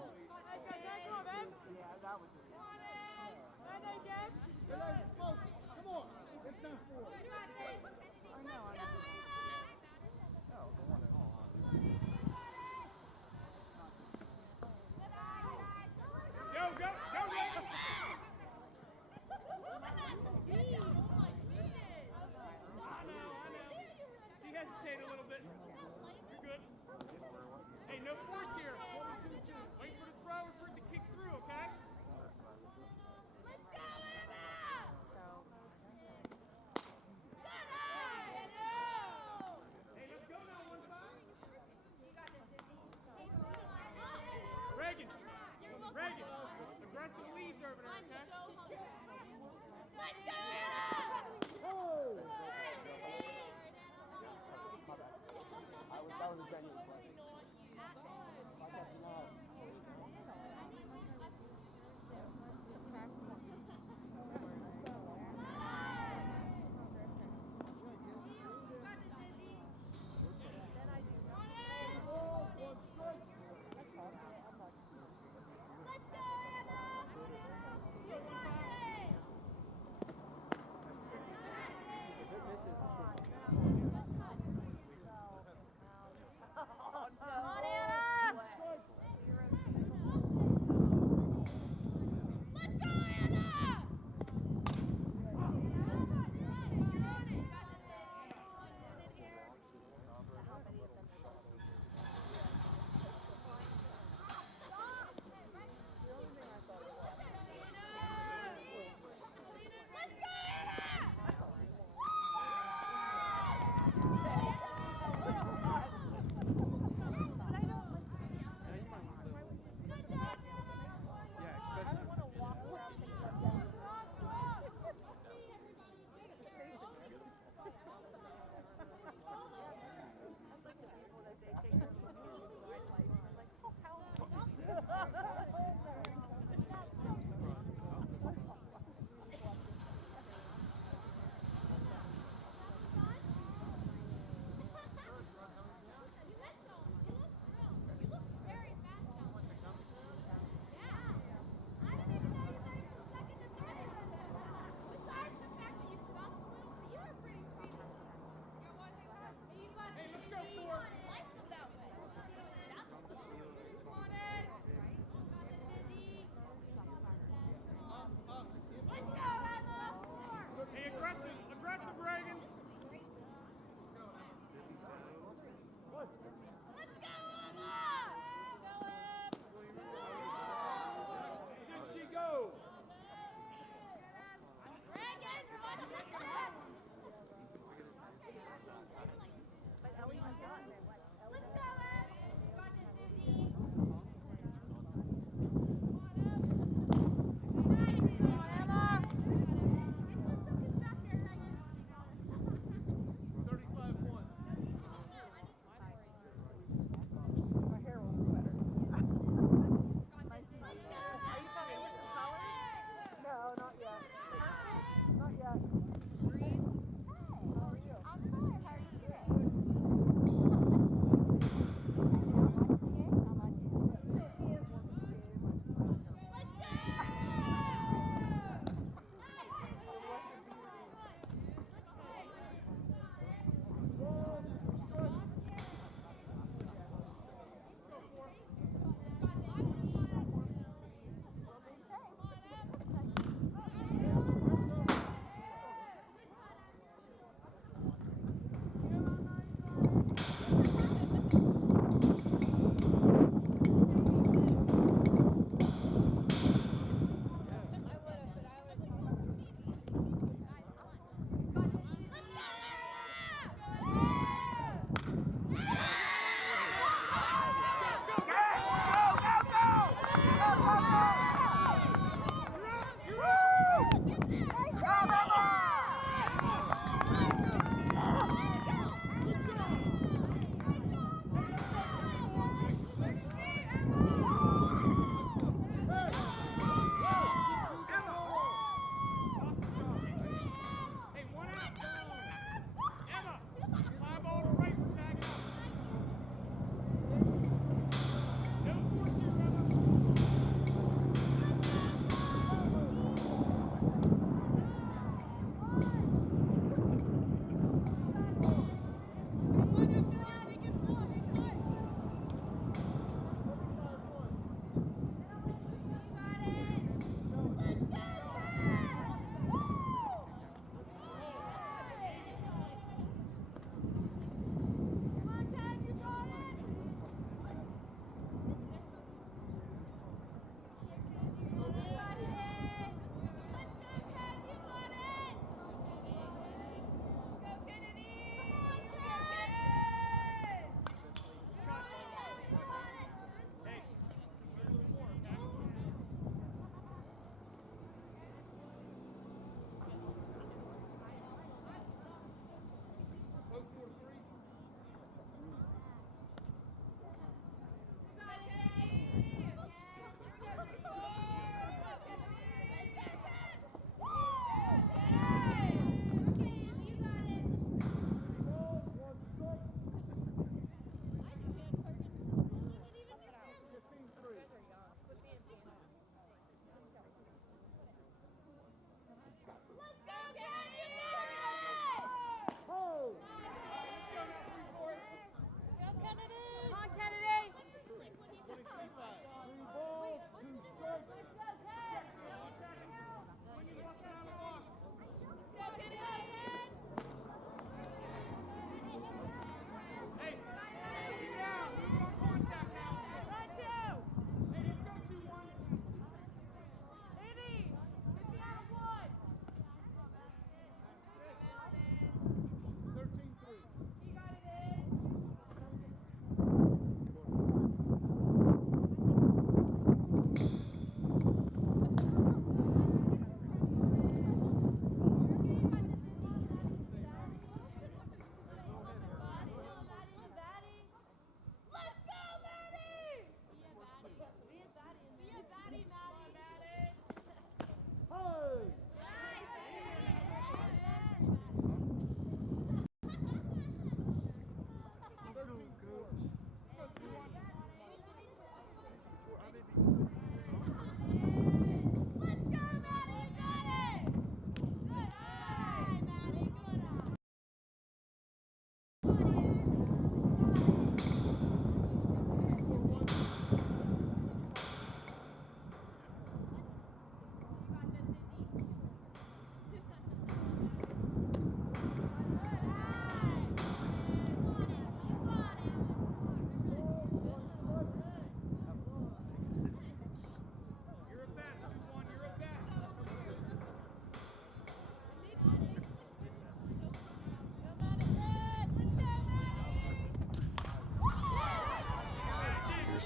Yeah, that was it. Come on. It's time for it. I know. Oh, the one at all. Go, go, go, go! I know. She hesitated a little bit. You're good. Hey, no force here. Wait for the throw or for it to kick through, okay? Let's go, Emma! So, Go,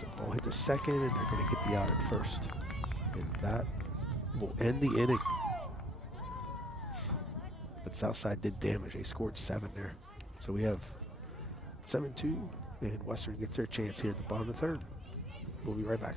So ball hit the second, and they're going to get the out at first. And that will end the inning. But Southside did damage. They scored 7 there. So we have 7-2, and Western gets their chance here at the bottom of the third. We'll be right back.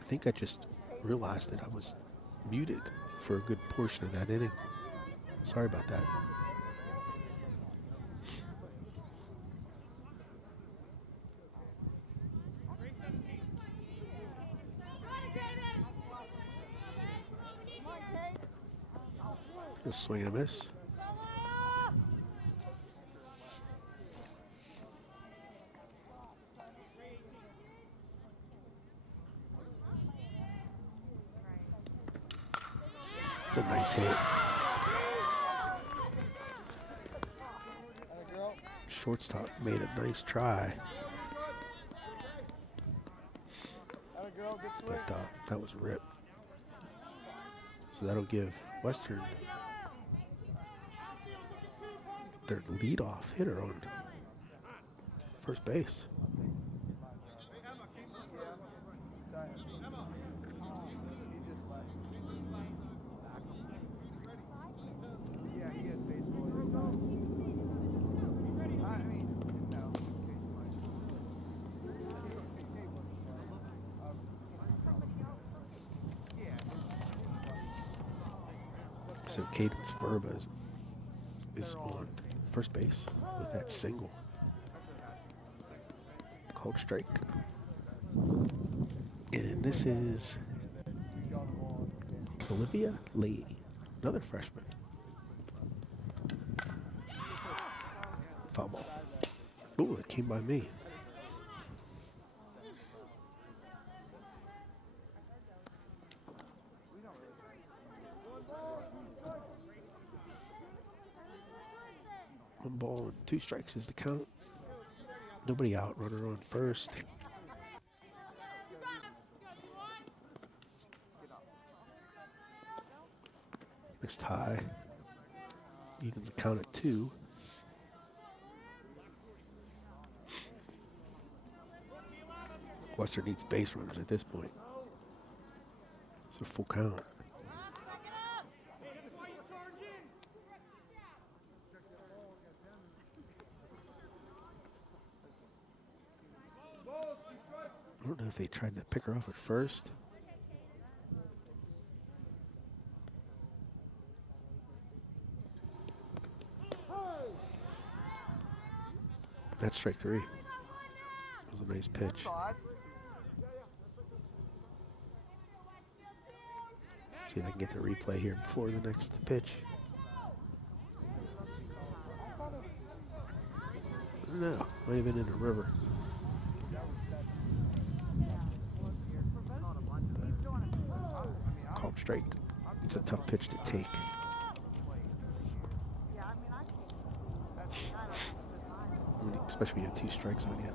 I think I just realized that I was muted for a good portion of that inning. Sorry about that. Just swing and a miss. It's a nice hit. Shortstop made a nice try. But that was ripped. So that'll give Western their leadoff hitter on first base. So Cadence Verba is on first base with that single. Called strike. And this is Olivia Lee, another freshman. Foul ball. Ooh, it came by me. One ball and 2 strikes is the count. Nobody out, runner on first. Next high. Evens the count at 2. Western needs base runners at this point. It's a full count. I don't know if they tried to pick her off at first. That's strike 3. That was a nice pitch. See if I can get the replay here before the next pitch. No, might have been in the river. Called strike. It's a tough pitch to take. Especially when you have 2 strikes on you.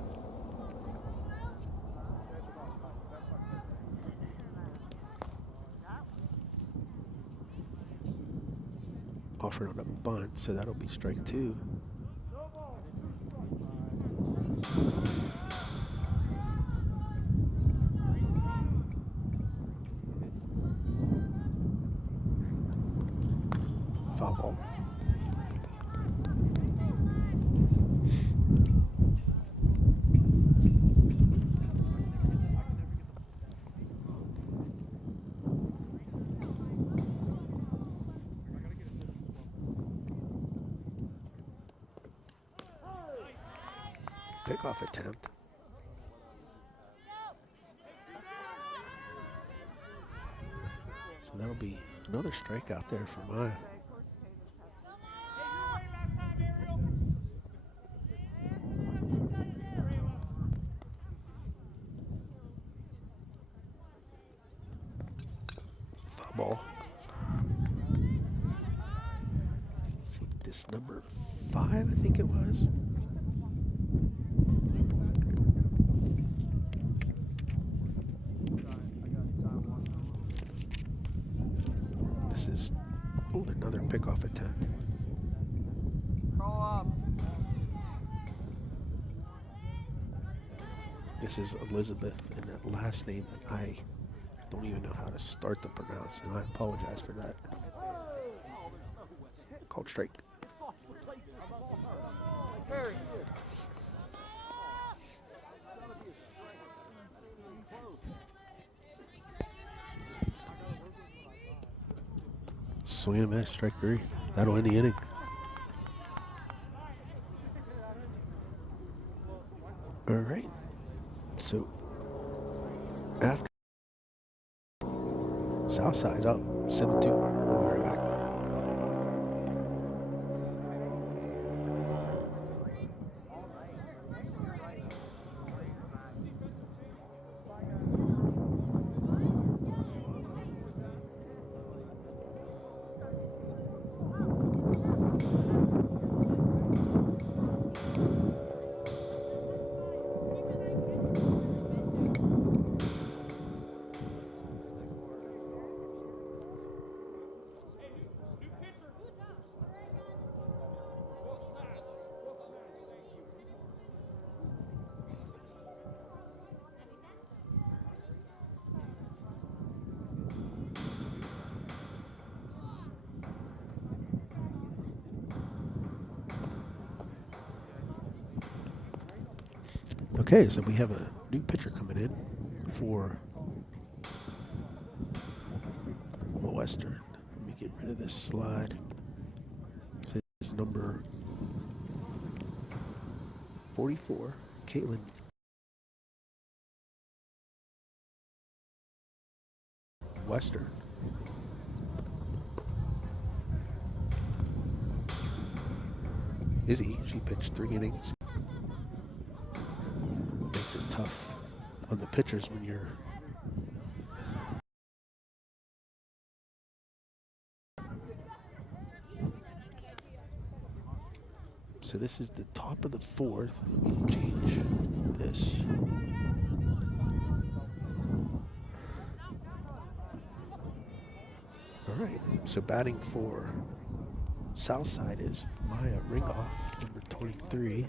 Offered on a bunt, so that'll be strike 2. Foul ball. pickoff attempt. So that'll be another strikeout there for Maya. Foul ball. See this number 5, I think it was. This is another pickoff attempt. This is Elizabeth, and that last name that I don't even know how to start to pronounce, and I apologize for that. Called strike. Swing and a miss, strike 3. That'll end the inning. All right. So after Southside up 7-2. We'll be right back. Okay, so we have a new pitcher coming in for Western. Let me get rid of this slide. This is number 44, Caitlin Western. Izzy, she pitched 3 innings. Makes it tough on the pitchers when you're so this is the top of the 4th. Let me change this. All right, so batting for Southside is Maya Ringoff, number 23.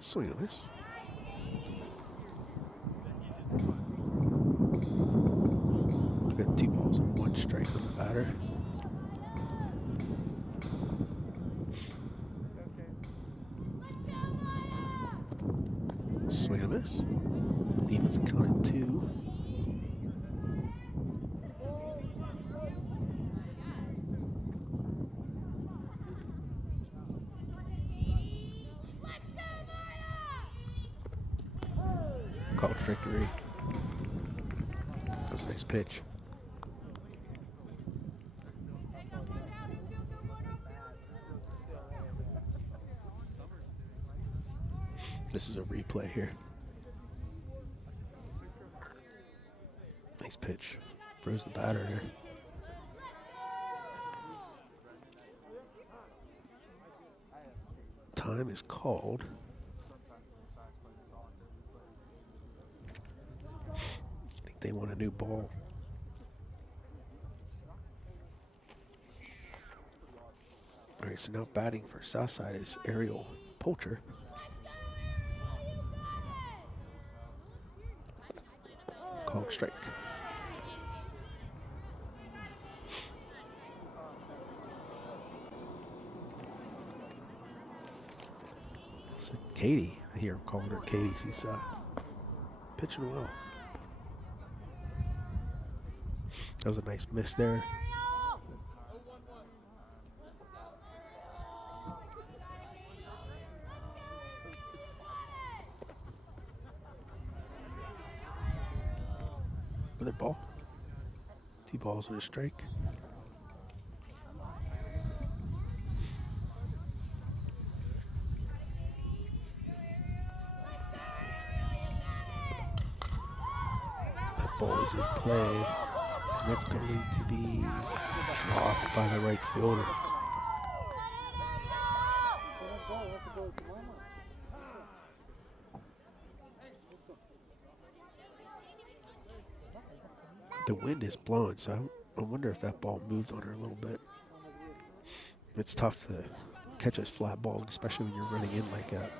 Swing on this. We got 2 balls and 1 strike on the batter. Swing and a miss. Demons count at 2. Called strike 3. That was a nice pitch. This is a replay here. Nice pitch. Froze the batter there. Time is called. I think they want a new ball. All right, right, so now batting for Southside is Ariel Poulter. Called strike. So Katie, I hear him calling her Katie. She's pitching well. That was a nice miss there. Another ball. 2 balls and a strike. That ball is in play, and that's going to be dropped by the right fielder. The wind is blowing, so I wonder if that ball moved on her a little bit. It's tough to catch a flat ball, especially when you're running in like that,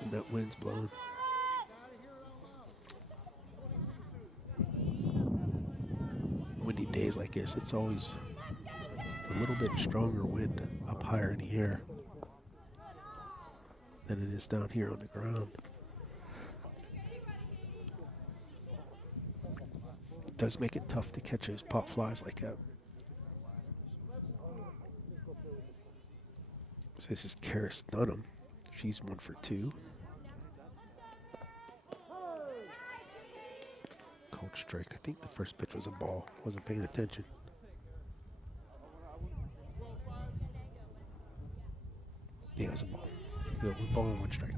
and that wind's blowing. Windy days like this, it's always a little bit stronger wind up higher in the air than it is down here on the ground. It does make it tough to catch those pop flies like that. So this is Karis Dunham. She's 1 for 2. Cold strike. I think the first pitch was a ball. Wasn't paying attention. Yeah, it was a ball. Yeah, 1 ball and 1 strike.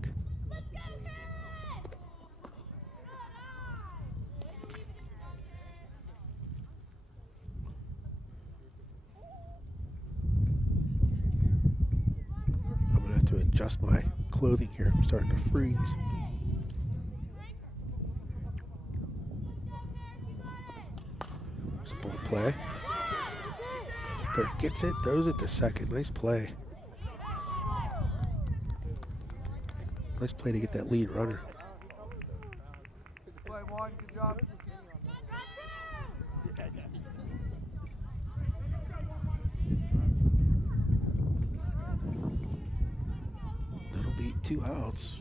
I'm gonna have to adjust my clothing here. I'm starting to freeze. Ball play. Third gets it, throws it to second. Nice play. Nice play to get that lead runner. Good play, Juan. Good job. That'll be 2 outs.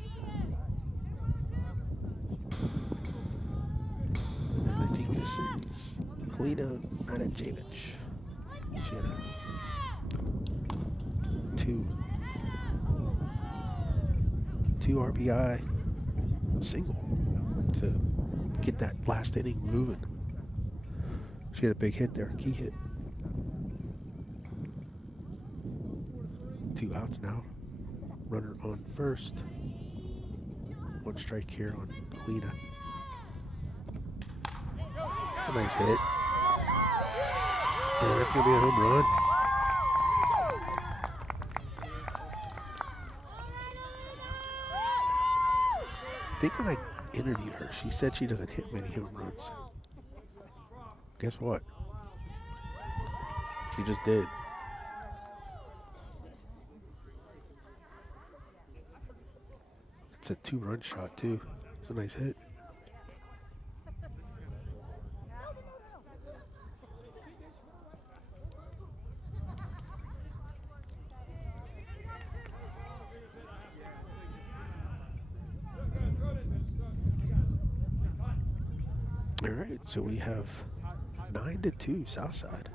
And I think this is Helena Matijevic. She had a 2 RBI single to get that last inning moving. She had a big hit there, key hit. 2 outs now. Runner on first. 1 strike here on Helena. That's a nice hit. Yeah, that's going to be a home run. I think when I interviewed her, she said she doesn't hit many home runs. Guess what? She just did. It's a 2-run shot, too. It's a nice hit. All right, so we have 9-2 Southside.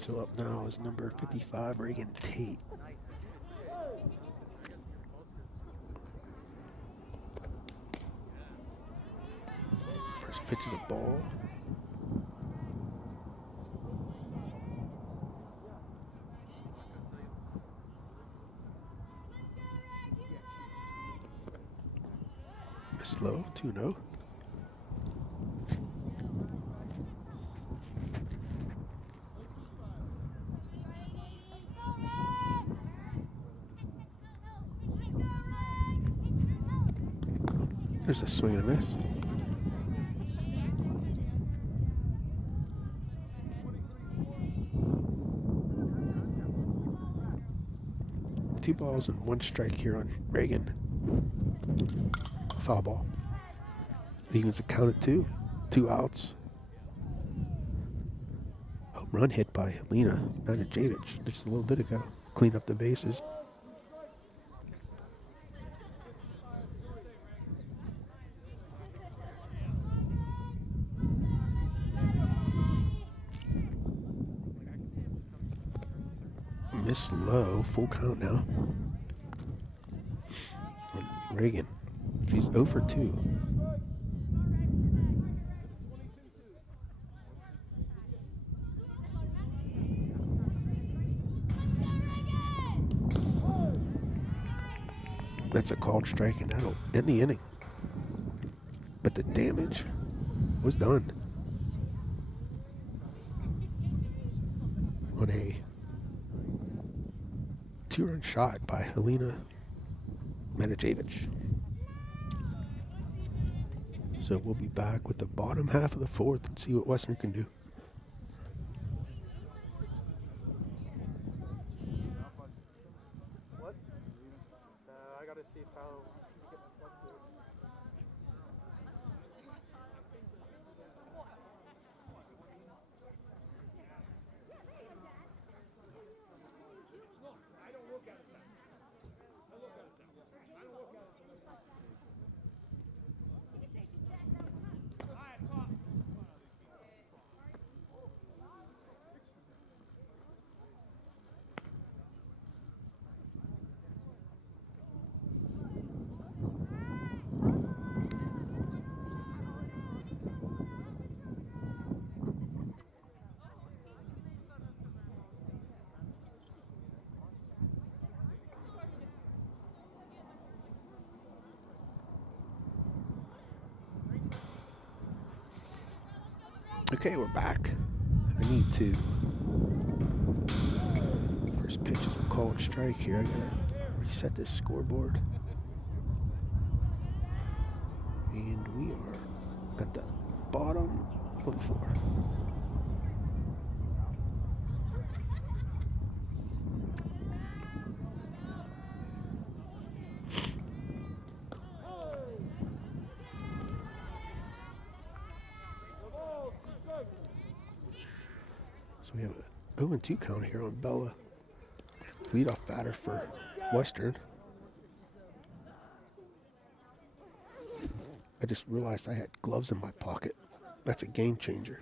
So up now is number 55, Reagan Tate. First pitch is a ball. Slow, 2-0. There's a swing and a miss. Two balls and one strike here on Reagan. Foul ball. Evens the count at two. 2 outs. Home run hit by Helena Manajevich just a little bit ago. Clean up the bases. Miss low, full count now. And Reagan, she's 0 for 2. That's a called strike, and that'll end the inning. But the damage was done on a 2-run shot by Helena Manajevich. So we'll be back with the bottom half of the fourth and see what Western can do. What? I gotta see if I'll get my plug to it. I don't look at it that way. I look at it that way. I don't look at it that way. All right, pop. Okay, we're back. I need to. First pitch is a called strike here. I gotta reset this scoreboard. And we are at the bottom of the 4. So we have a 0-2 count here on Bella. Leadoff batter for Western. I just realized I had gloves in my pocket. That's a game changer.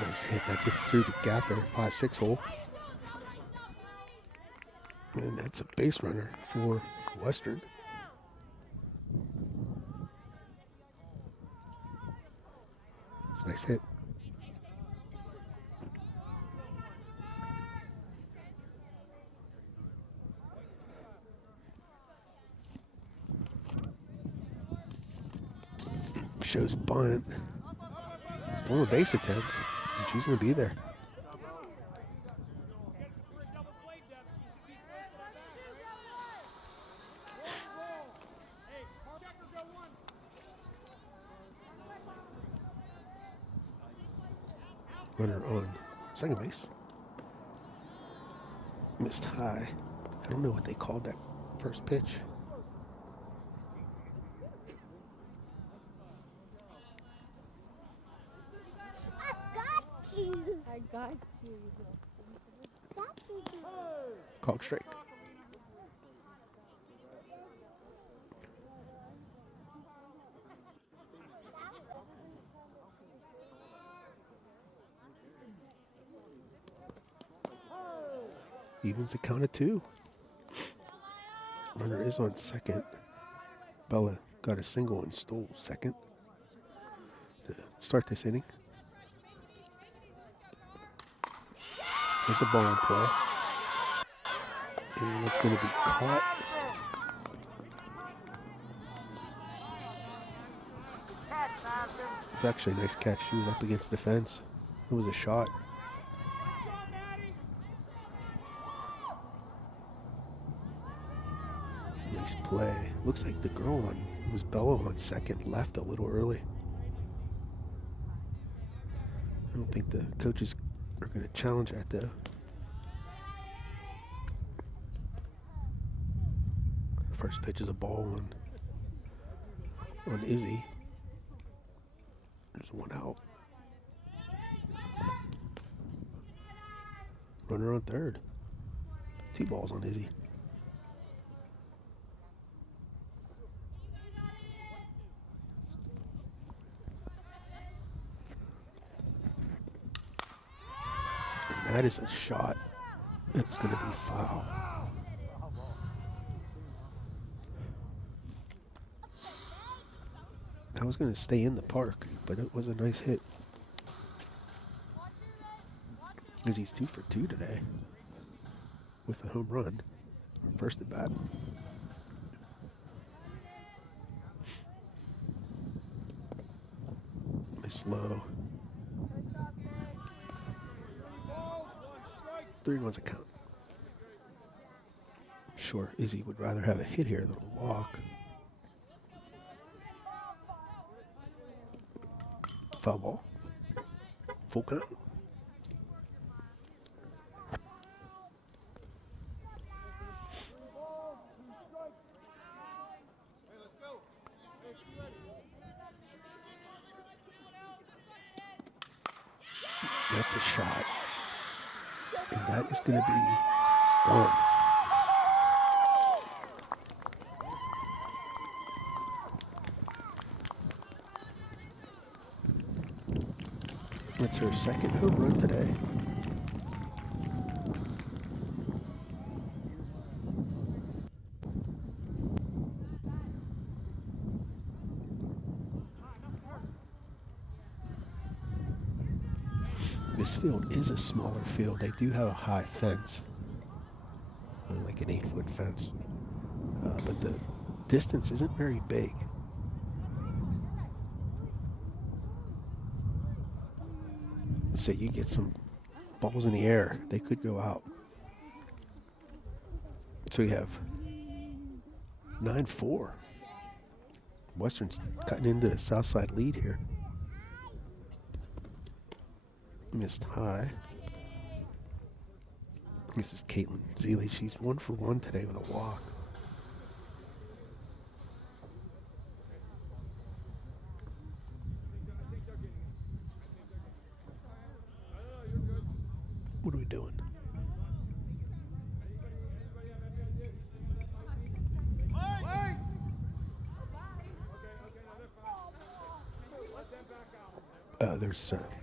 Nice hit. That gets through the gap there, 5-6 hole. And that's a base runner for Western. It's a nice hit. Shows bunt. Stolen base attempt. And she's going to be there. Runner on second base. Missed high. I don't know what they called that first pitch. I got you. Called strike. Evens the count of 2. Runner is on second. Bella got a single and stole second to start this inning. There's a ball in play. And it's going to be caught. It's actually a nice catch. She was up against the fence. It was a shot. Nice play. Looks like the girl on, it was Bello on second, left a little early. I don't think the coaches are going to challenge that though. First pitch is a ball on Izzy. There's one out. Runner on third. 2 balls on Izzy. And that is a shot. It's going to be foul. That was going to stay in the park, but it was a nice hit. Izzy's 2 for 2 today with a home run. First at bat. Nice low. 3-1's a count. I'm sure Izzy would rather have a hit here than a walk. Foul ball. Full count. That's a shot. And that is going to be gone. That's her second home run today. This field is a smaller field. They do have a high fence, like an 8-foot fence, but the distance isn't very big. So you get some balls in the air, they could go out. So you have 9-4. Western's cutting into the south side lead here. Missed high. This is Caitlin Zeeley. She's 1 for 1 today with a walk. What are we doing?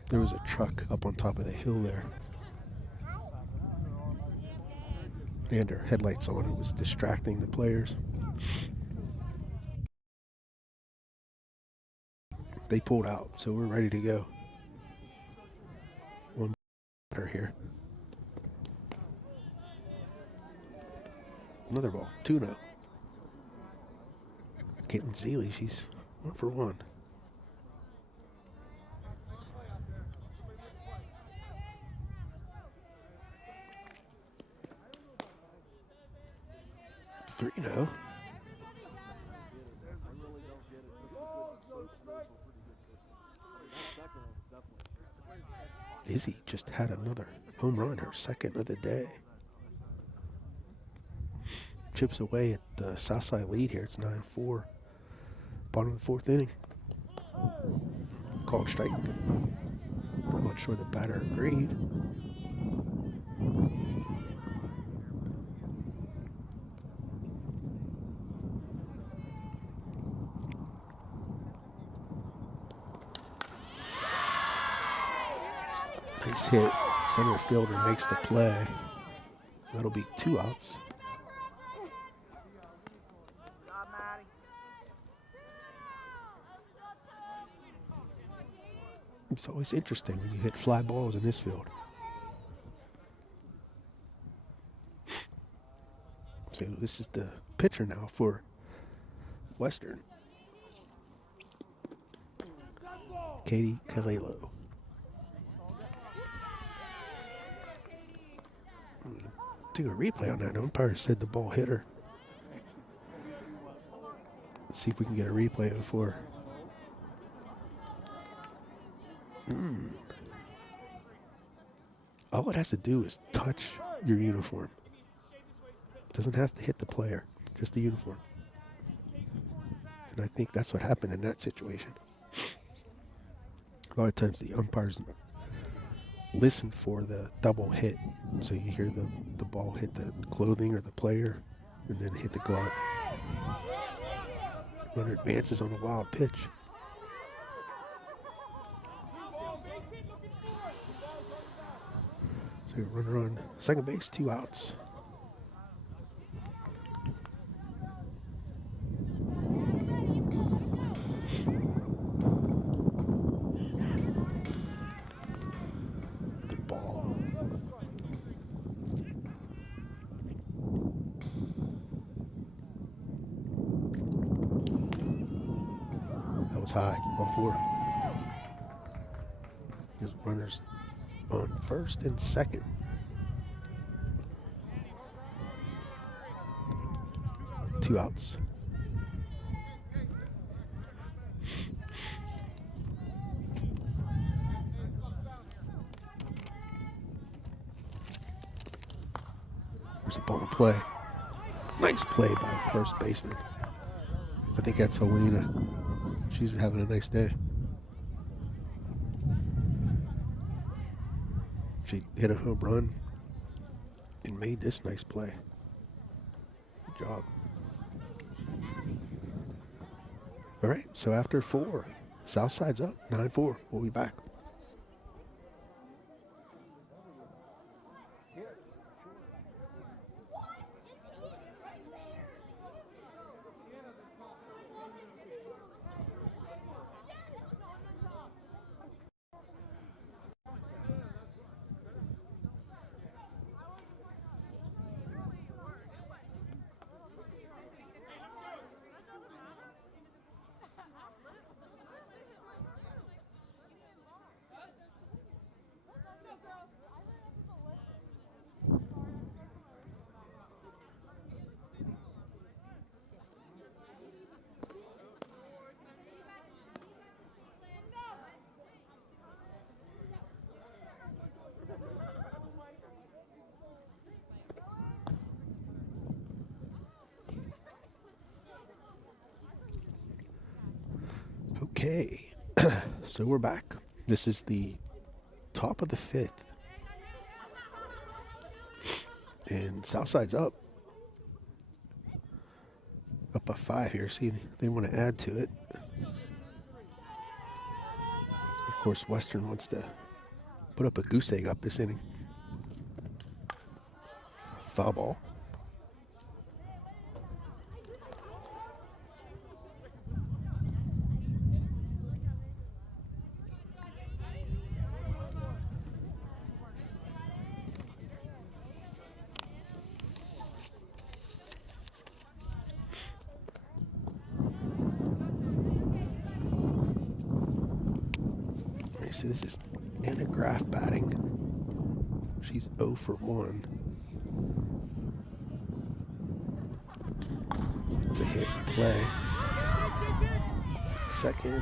There was a truck up on top of the hill there. And her headlights on. It was distracting the players. They pulled out, so we're ready to go. One batter here. Another ball. 2-0. Caitlin Zeeley, she's 1 for 1. No. Izzy just had another home run, her second of the day. Chips away at the Southside lead here. It's 9-4. Bottom of the 4th inning. Called strike. I'm not sure the batter agreed. Nice hit. Center fielder makes the play. That'll be 2 outs. It's always interesting when you hit fly balls in this field. So this is the pitcher now for Western. Katie Calelo. Do a replay on that. The umpire said the ball hit her. Let's see if we can get a replay before. All it has to do is touch your uniform. Doesn't have to hit the player, just the uniform. And I think that's what happened in that situation. A lot of times the umpires listen for the double hit. So you hear the ball hit the clothing or the player and then hit the glove. Runner advances on a wild pitch. So runner on second base, 2 outs. Another ball. That was high, ball 4. There's runners on first and second. Two outs. There's a ball in play. Nice play by the first baseman. I think that's Helena. She's having a nice day. She hit a home run and made this nice play. Good job. All right, so after 4, Southside's up, 9-4. We'll be back. Okay, so we're back. This is the top of the 5th. And Southside's up. Up by 5 here. See, they want to add to it. Of course, Western wants to put up a goose egg up this inning. Foul ball. So this is Anna Graff batting. She's 0 for 1. It's a hit and play. Second,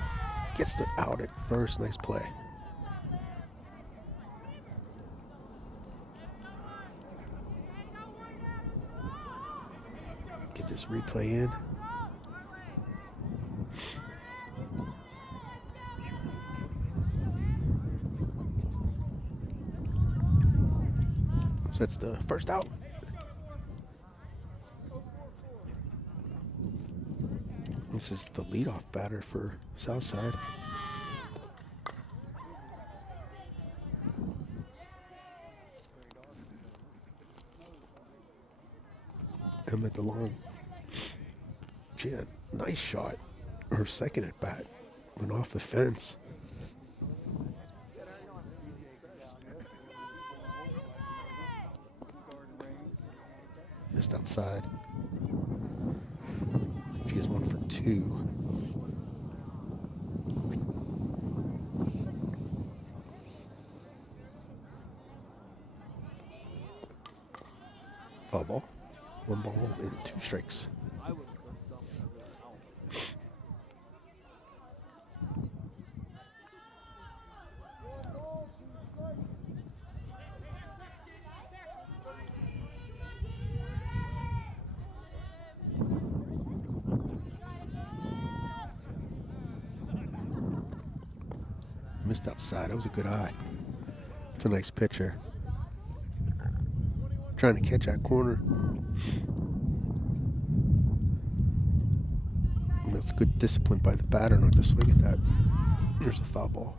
gets the out at first. Nice play. Get this replay in. That's the first out. This is the leadoff batter for Southside. Emma DeLong. She had a nice shot. Her second at bat went off the fence. Just outside. She has 1 for 2. Foul ball. 1 ball and 2 strikes. just outside. That was a good eye. It's a nice pitcher. Trying to catch that corner. And that's good discipline by the batter not to swing at that. There's a foul ball.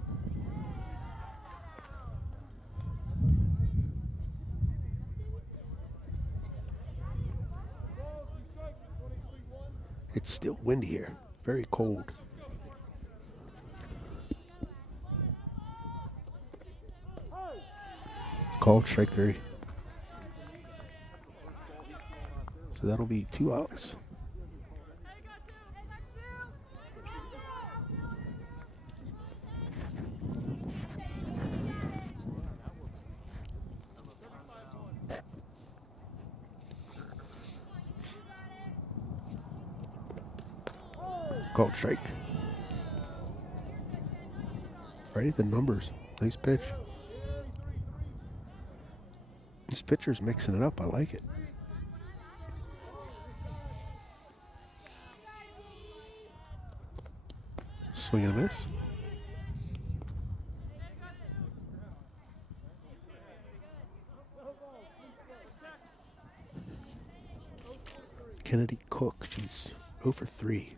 It's still windy here. Very cold. Called strike 3. So that'll be 2 outs. Called strike. Right at the numbers. Nice pitch. This pitcher's mixing it up. I like it. Swing and a miss. Kennedy Cook. She's 0 for 3.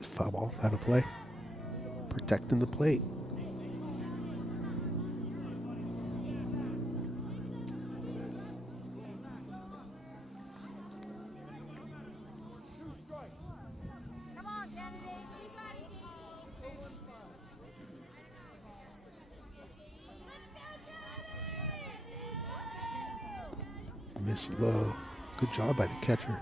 Foul ball. Out of play. Protecting the plate. Miss low. Good job by the catcher.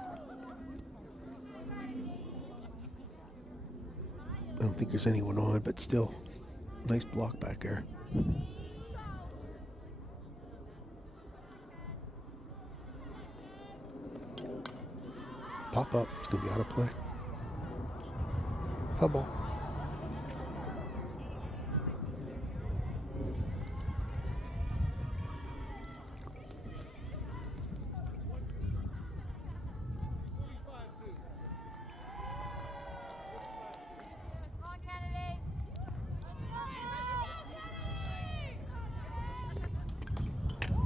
I don't think there's anyone on, but still, nice block back there. Pop up. It's going to be out of play. Foul ball.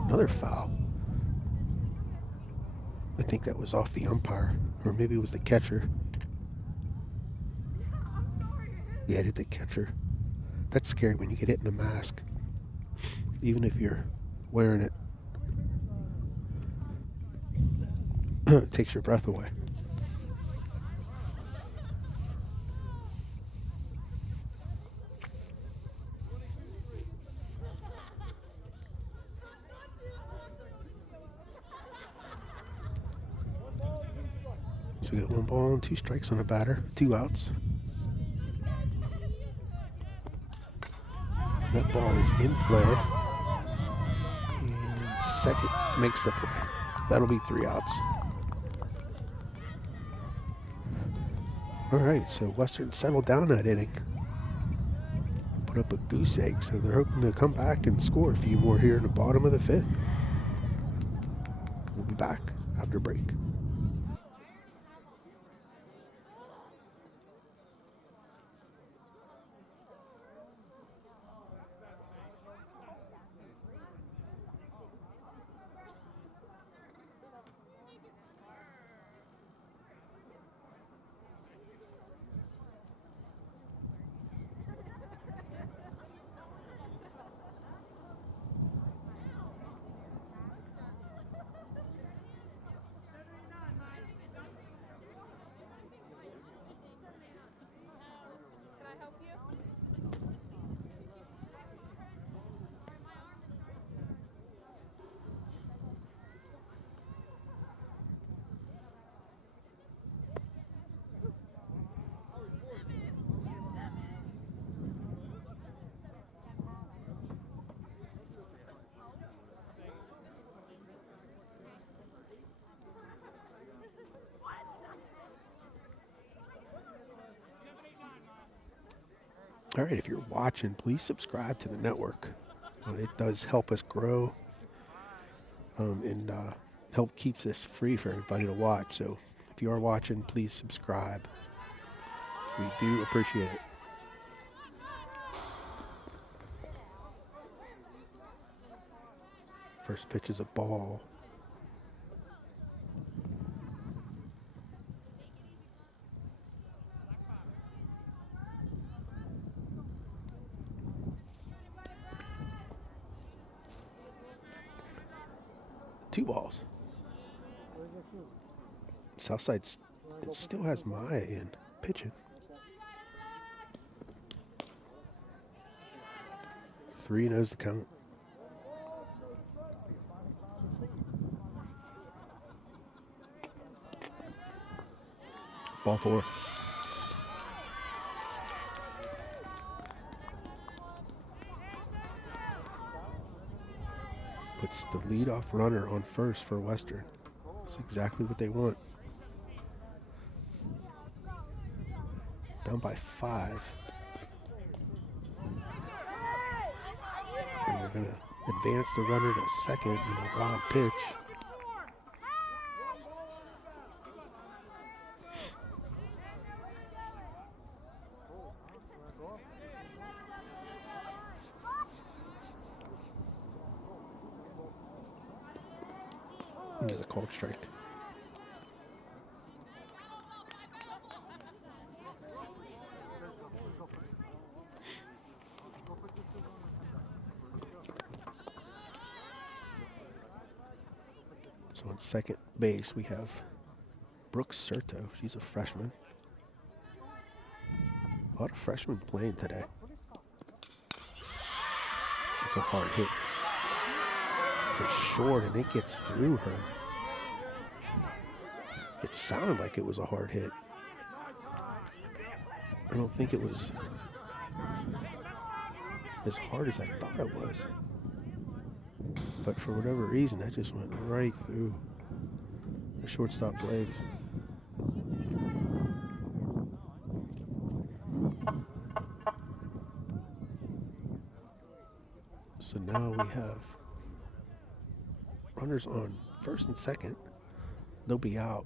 Another foul. I think that was off the umpire, or maybe it was the catcher. Yeah, it hit the catcher. That's scary when you get hit in a mask, even if you're wearing it. It takes your breath away. So we got 1 ball and 2 strikes on the batter, 2 outs. That ball is in play. And second makes the play. That'll be 3 outs. All right, so Western settled down that inning. Put up a goose egg, so they're hoping to come back and score a few more here in the bottom of the 5th. We'll be back after break. All right, if you're watching, please subscribe to the network. It does help us grow and help keeps this free for everybody to watch. So if you are watching, please subscribe. We do appreciate it. First pitch is a ball. Two balls. Southside still has Maya in pitching. 3-0's the count. Ball 4. Puts the leadoff runner on first for Western. That's exactly what they want. Down by 5. And they're going to advance the runner to second in a wild pitch. There's a called strike. So on second base, we have Brooke Serto. She's a freshman. A lot of freshmen playing today. It's a hard hit. To short, and it gets through her. It sounded like it was a hard hit. I don't think it was as hard as I thought it was. But for whatever reason, that just went right through the shortstop's legs. So now we have runners on first and second. Nobody out.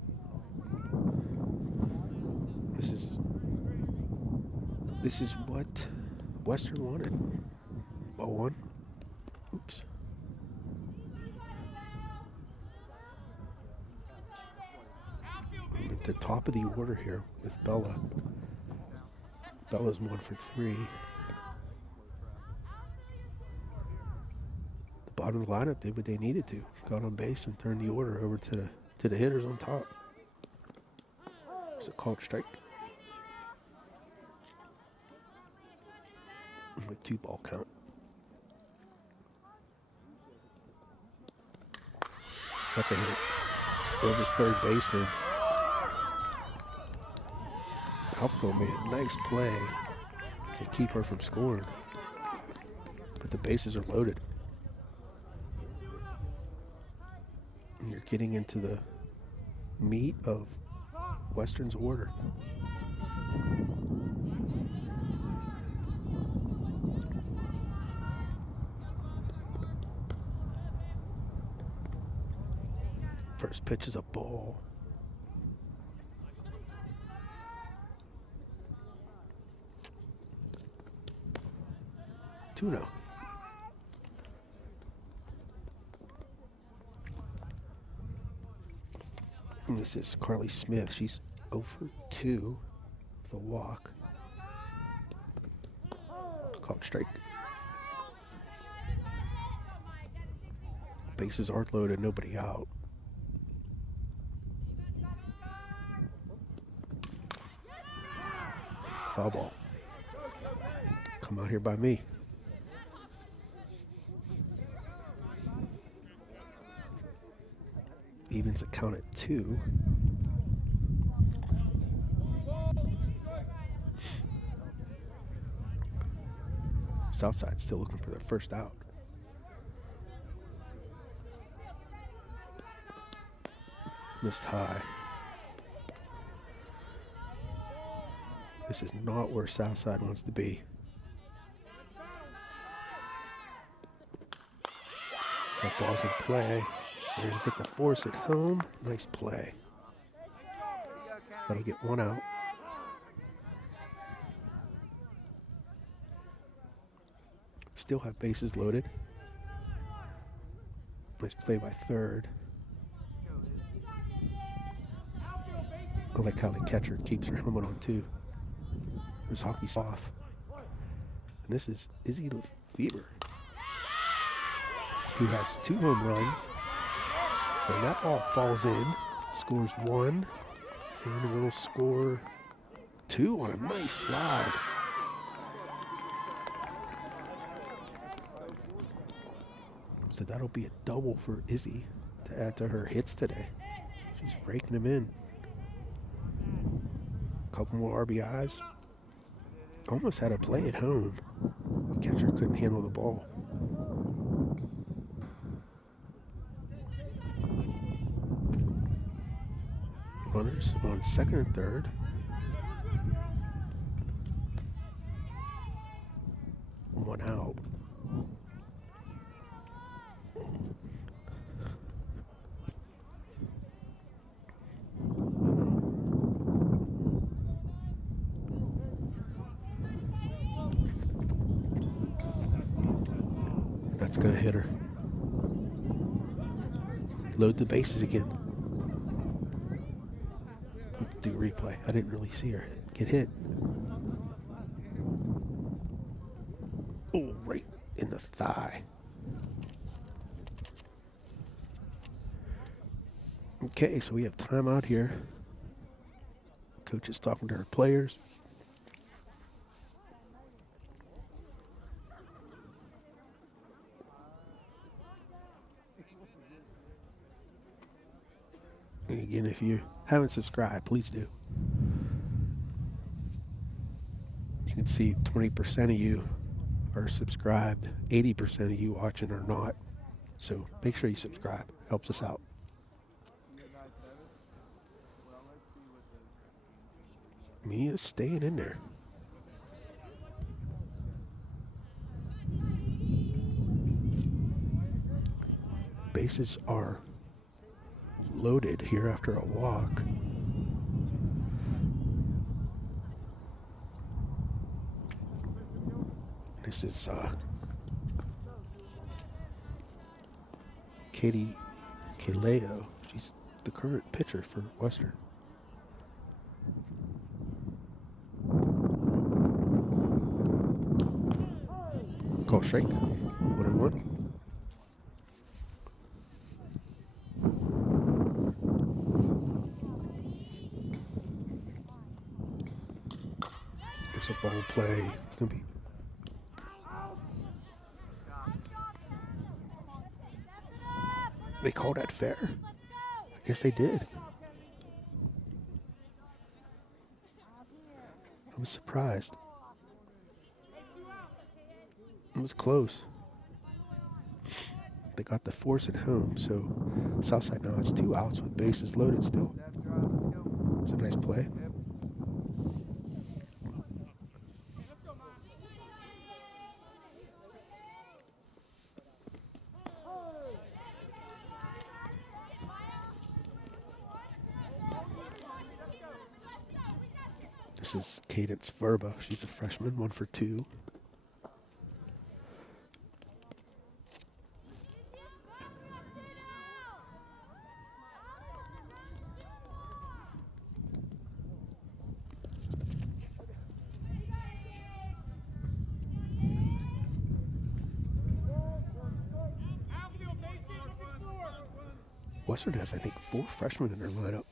This is what Western wanted. 0-1. Oops. I'm at the top of the order here with Bella. Bella's 1 for 3. The bottom of the lineup did what they needed to. Got on base and turned the order over to the hitters on top. It's a called strike. A 2-ball count. That's a hit. Over third baseman. Outfield made a nice play to keep her from scoring. But the bases are loaded. And you're getting into the meat of Western's order. First pitch is a ball. Two now. And this is Carly Smith. She's 0 for 2 with a walk. Called strike. Bases are loaded, nobody out. Foul ball. Come out here by me. Evens the count at 2. Southside still looking for their first out. Missed high. This is not where Southside wants to be. That ball's in play. They're going to get the force at home. Nice play. That'll get 1 out. still have bases loaded. Nice play by third. I like how the catcher keeps her helmet on too. This hockey's off. And this is Izzy Beaver, who has 2 home runs. And that ball falls in, scores 1, and will score 2 on a nice slide. So that'll be a double for Izzy to add to her hits today. She's raking them in. A couple more RBIs. Almost had a play at home. The catcher couldn't handle the ball. Runners on second and third. One out. That's gonna hit her. Load the bases again. Let's do replay. I didn't really see her get hit. Oh, right in the thigh. Okay, so we have timeout here. Coach is talking to her players. And again, if you haven't subscribed, please do. You can see 20% of you are subscribed, 80% of you watching are not. So make sure you subscribe. Helps us out. Mia's staying in there. Bases are loaded here after a walk. This is Katie Kaleo. She's the current pitcher for Western. Call strike. 1-1. It's a ball play. It's gonna be. They called that fair? I guess they did. I was surprised. It was close. They got the force at home, so Southside now has 2 outs with bases loaded still. It's a nice play. This is Cadence Verba. She's a freshman, 1 for 2. Western has, I think, 4 freshmen in their lineup.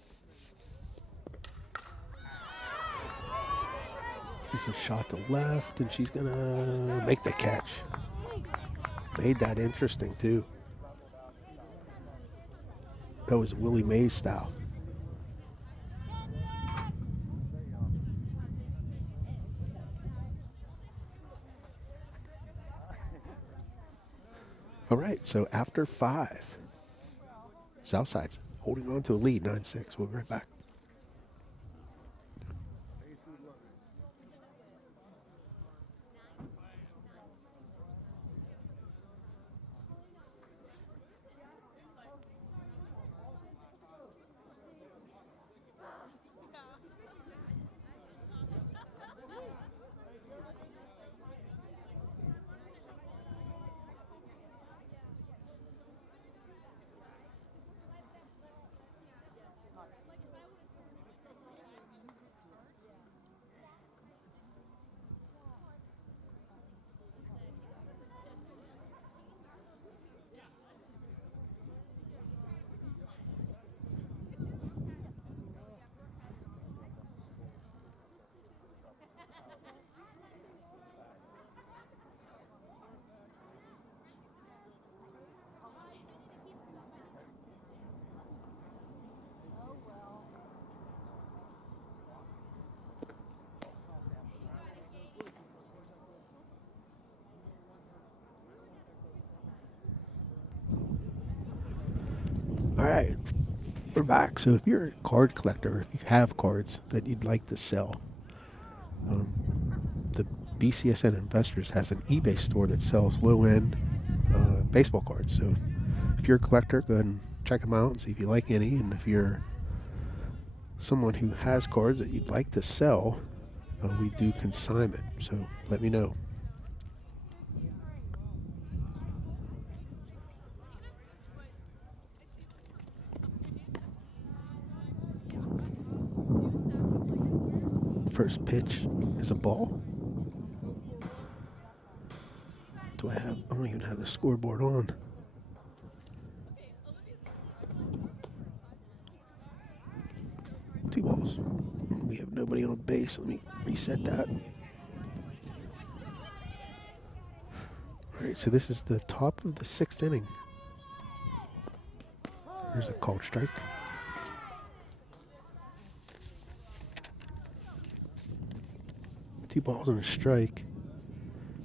It's a shot to left, and she's going to make the catch. Made that interesting, too. That was Willie Mays style. All right, so after 5, Southside's holding on to a lead, 9-6. We'll be right back. All right, we're back. So if you're a card collector, if you have cards that you'd like to sell, the BCSN Investors has an eBay store that sells low-end baseball cards. So if you're a collector, go ahead and check them out and see if you like any. And if you're someone who has cards that you'd like to sell, we do consignment. So let me know. First pitch is a ball. I don't even have the scoreboard on. Two balls. We have nobody on base. Let me reset that. All right, so this is the top of the 6th inning. Here's a called strike. Two balls and a strike.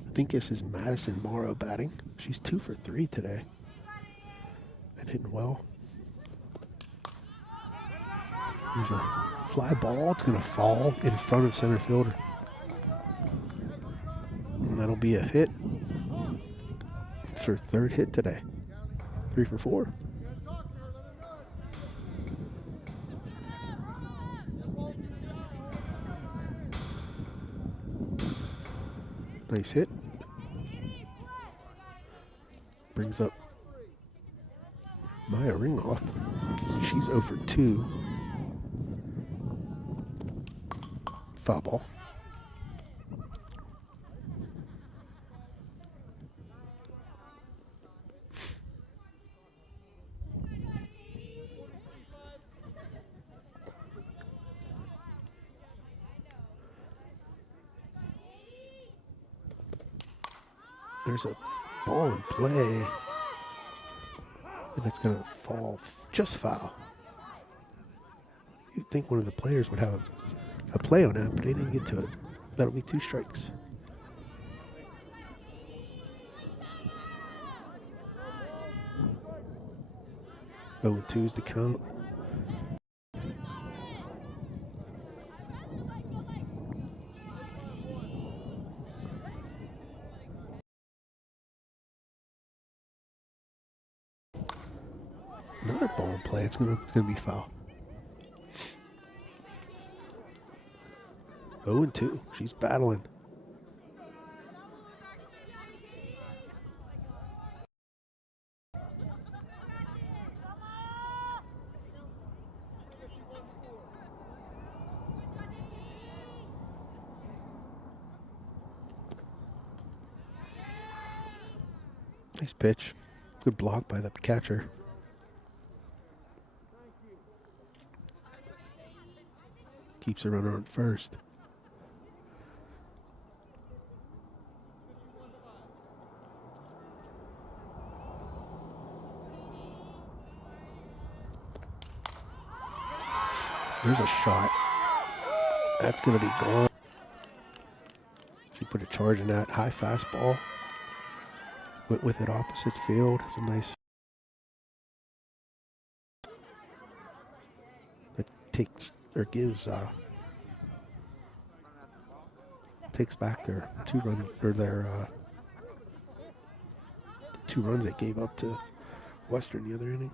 I think this is Madison Morrow batting. She's 2 for 3 today. And hitting well. There's a fly ball. It's going to fall in front of center fielder. And that'll be a hit. It's her 3rd hit today. 3 for 4. Nice hit. Brings up Maya Ringoff. She's 0 for 2. Foul ball. There's a ball in play. And it's going to fall just foul. You'd think one of the players would have a play on that, but they didn't get to it. That'll be 2 strikes. Oh, 2 is the count. Another ball in play. It's gonna be foul. 0-2. She's battling. Nice pitch. Good block by the catcher. Keeps the runner on first. There's a shot. That's going to be gone. She put a charge in that high fastball. Went with it opposite field. It's a nice. That takes or gives takes back their 2-run or their the 2 runs they gave up to Western the other inning.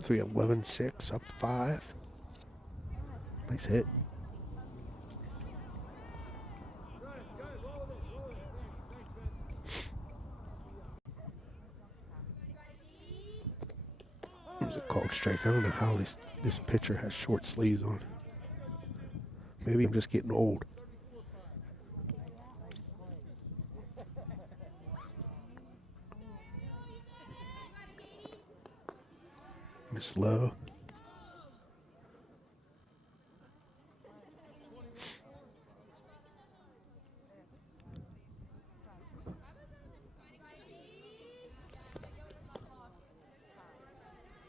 So we have 11-6 up 5. Nice hit. There's a called strike. I don't know how this pitcher has short sleeves on. Maybe I'm just getting old. Miss Lowe.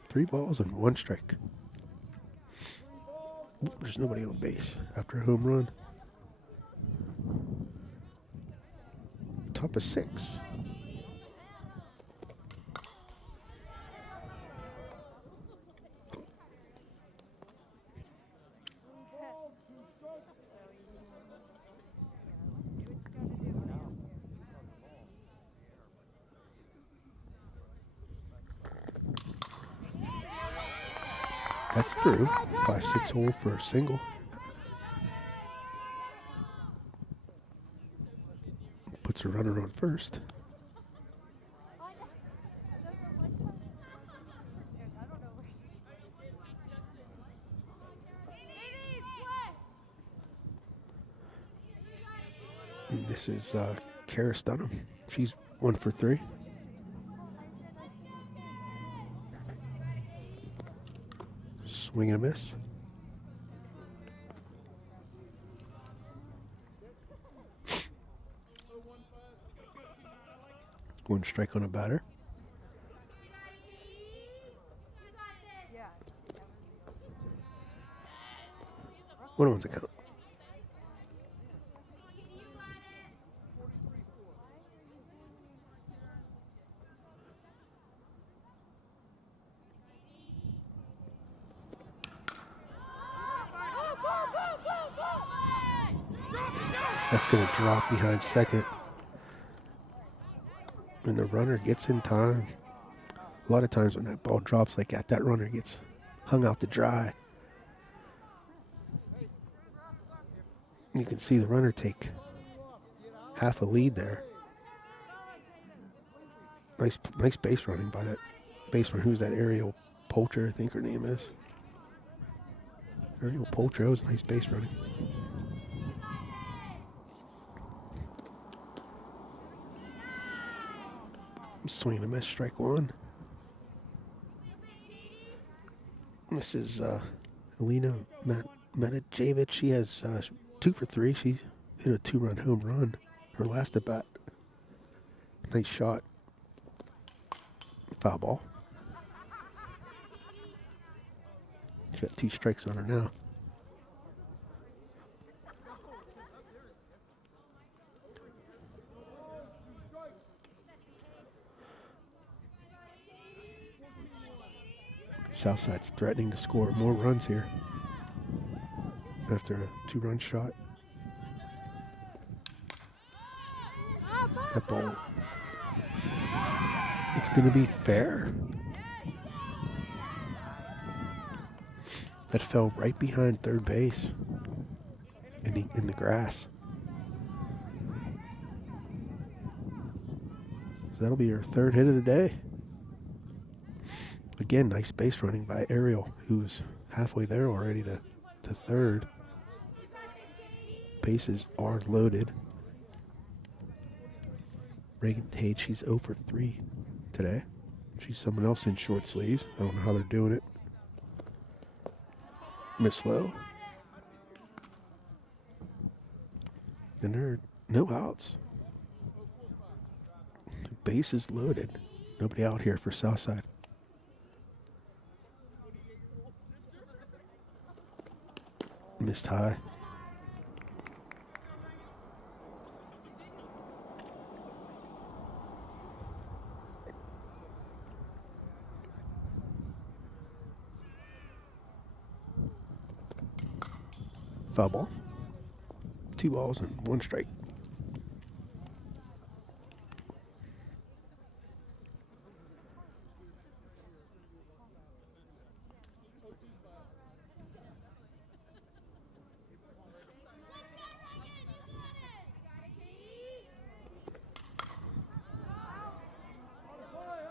Three balls and 1 strike. Ooh, there's nobody on base after a home run. Top of 6. That's through. 5-6 hole for a single. Puts a runner on first. And this is Karis Dunham. She's 1 for 3. Swing and a miss. One strike on a batter. One one's a count. That's going to drop behind second. And the runner gets in time. A lot of times when that ball drops like that runner gets hung out to dry. You can see the runner take half a lead there. Nice base running by that baseman. Who's that? Ariel Poulter, I think her name is. Ariel Poulter, that was nice base running. Swing and a miss, strike one. This is Alina Matijevic. She has 2 for 3. She hit a 2-run home run her last at bat. Nice shot. Foul ball. She got 2 strikes on her now. Southside's threatening to score more runs here after a 2-run shot. That ball, it's going to be fair. That fell right behind third base in the grass. So that'll be her 3rd hit of the day. Again, nice base running by Ariel, who's halfway there already to third. Bases are loaded. Reagan Tate, she's 0 for 3 today. She's someone else in short sleeves. I don't know how they're doing it. Miss low. And there are no outs. The base is loaded. Nobody out here for Southside. Missed high. Foul ball. 2 balls and 1 strike.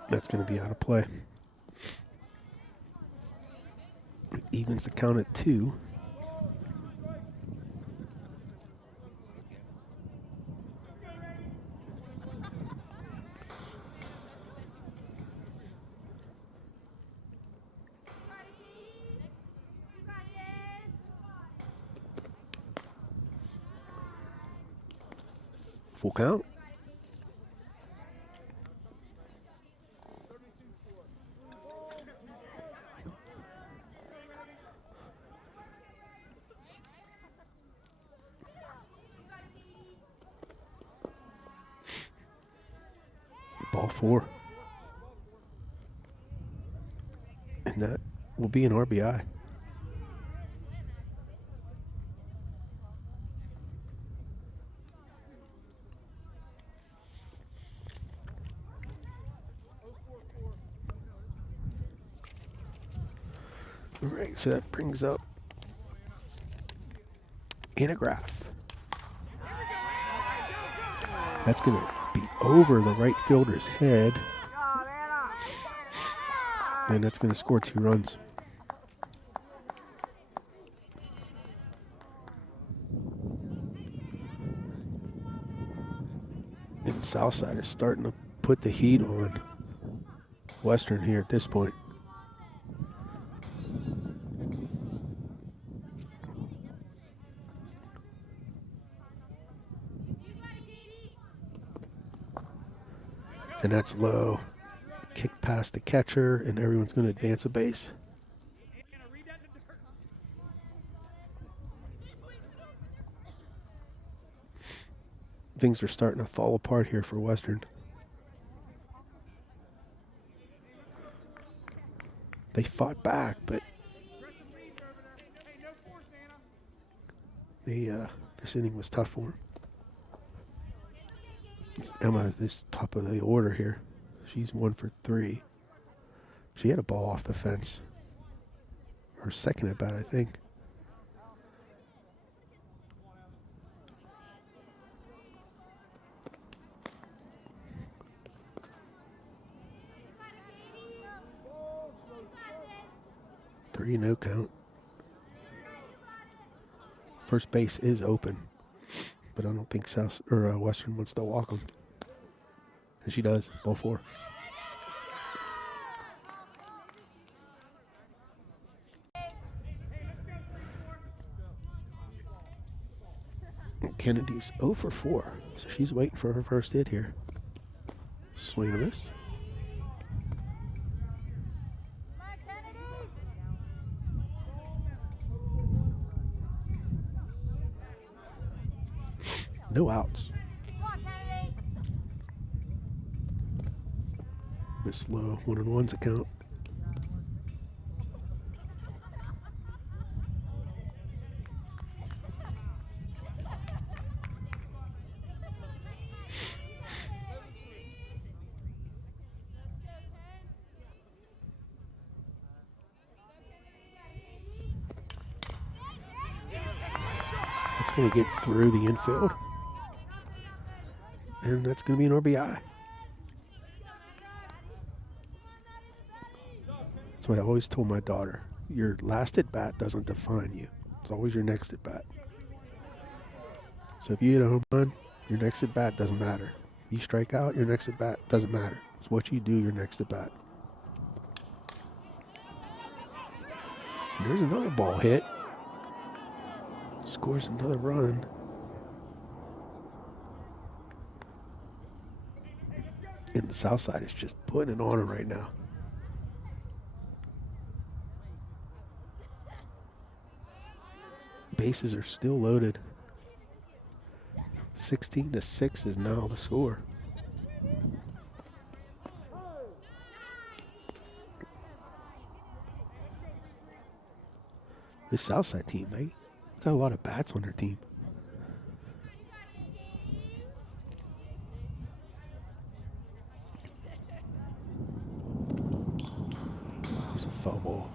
That's going to be out of play. It evens the count at 2. Full count. Ball 4. And that will be an RBI. All right, so that brings up Anagraph. That's going to be over the right fielder's head. And that's going to score 2 runs. And Southside is starting to put the heat on Western here at this point. And that's low. Kick past the catcher, and everyone's going to advance a base. Things are starting to fall apart here for Western. They fought back, but this inning was tough for them. Emma is top of the order here. She's 1 for 3. She had a ball off the fence. Her second at bat, I think. Three, no count. First base is open, but I don't think Western wants to walk him. And she does, ball 4. Kennedy's 0 for 4, so she's waiting for her first hit here. Swing and a miss. No outs. Miss low, 1-on-1's account. It's going to get through the infield. And that's going to be an RBI. That's why I always told my daughter, your last at bat doesn't define you. It's always your next at bat. So if you hit a home run, your next at bat doesn't matter. You strike out, your next at bat doesn't matter. It's what you do your next at bat. And there's another ball hit. Scores another run. And the south side is just putting it on him right now. Bases are still loaded. 16-6 is now the score. This Southside team, they got a lot of bats on their team. There's a foul ball.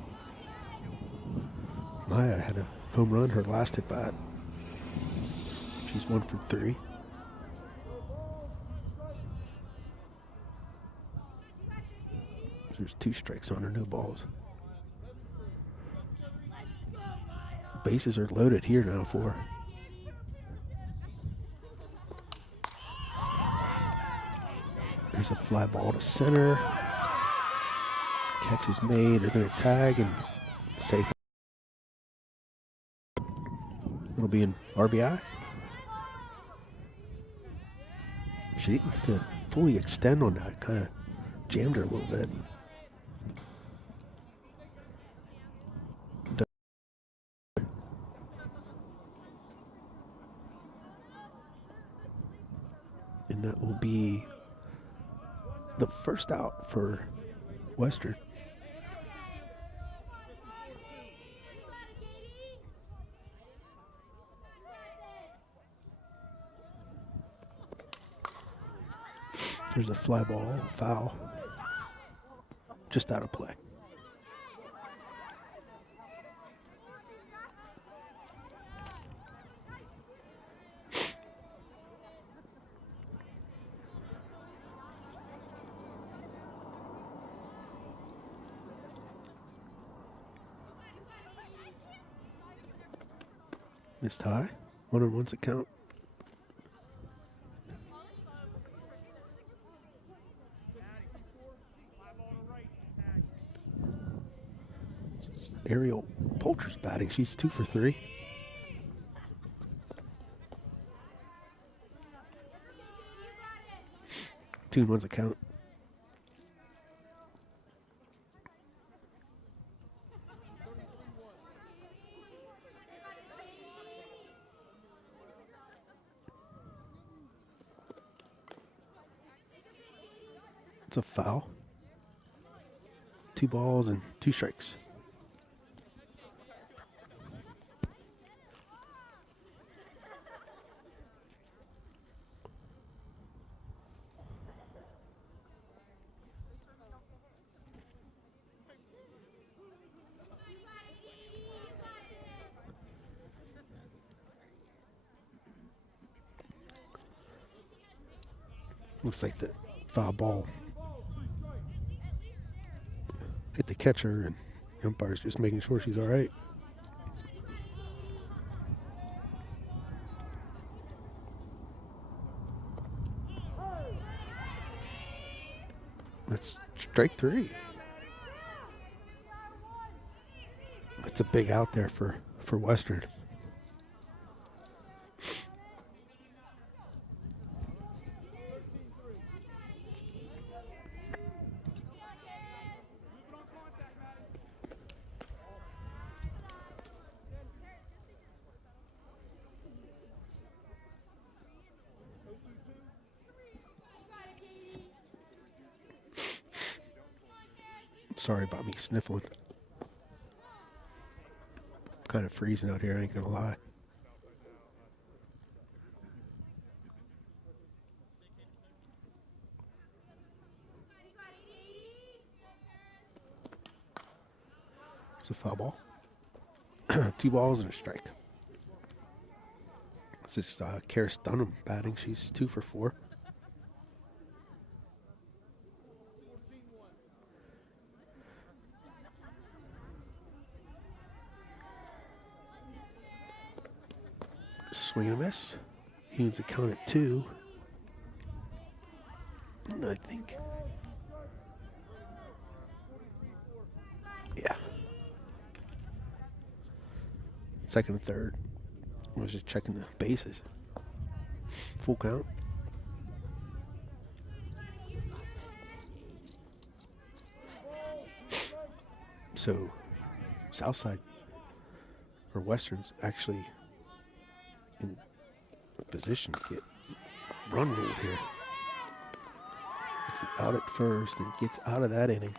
Maya had a home run her last at bat. She's 1 for 3. There's 2 strikes on her, no balls. Bases are loaded here now for her. There's a fly ball to center. Catch is made. They're going to tag and safe. It'll be an RBI. She didn't get to fully extend on that. Kind of jammed her a little bit. And that will be the first out for Western. There's a fly ball, foul, just out of play. Missed high. 1-on-1's a count. Ariel Poulter's batting. She's 2 for 3. Two and one's a count. It's a foul. 2 balls and 2 strikes. Looks like the foul ball hit the catcher, and the umpire's just making sure she's all right. That's strike 3. That's a big out there for Western. Sorry about me sniffling. Kind of freezing out here, I ain't gonna lie. It's a foul ball. 2 balls and a strike. This is Karis Dunham batting. She's 2 for 4. Swing and a miss. Evens the count at 2. And I think. Yeah. Second and third. I was just checking the bases. Full count. So, Southside or Western's actually in position to get run ruled here. Gets it out at first and gets out of that inning.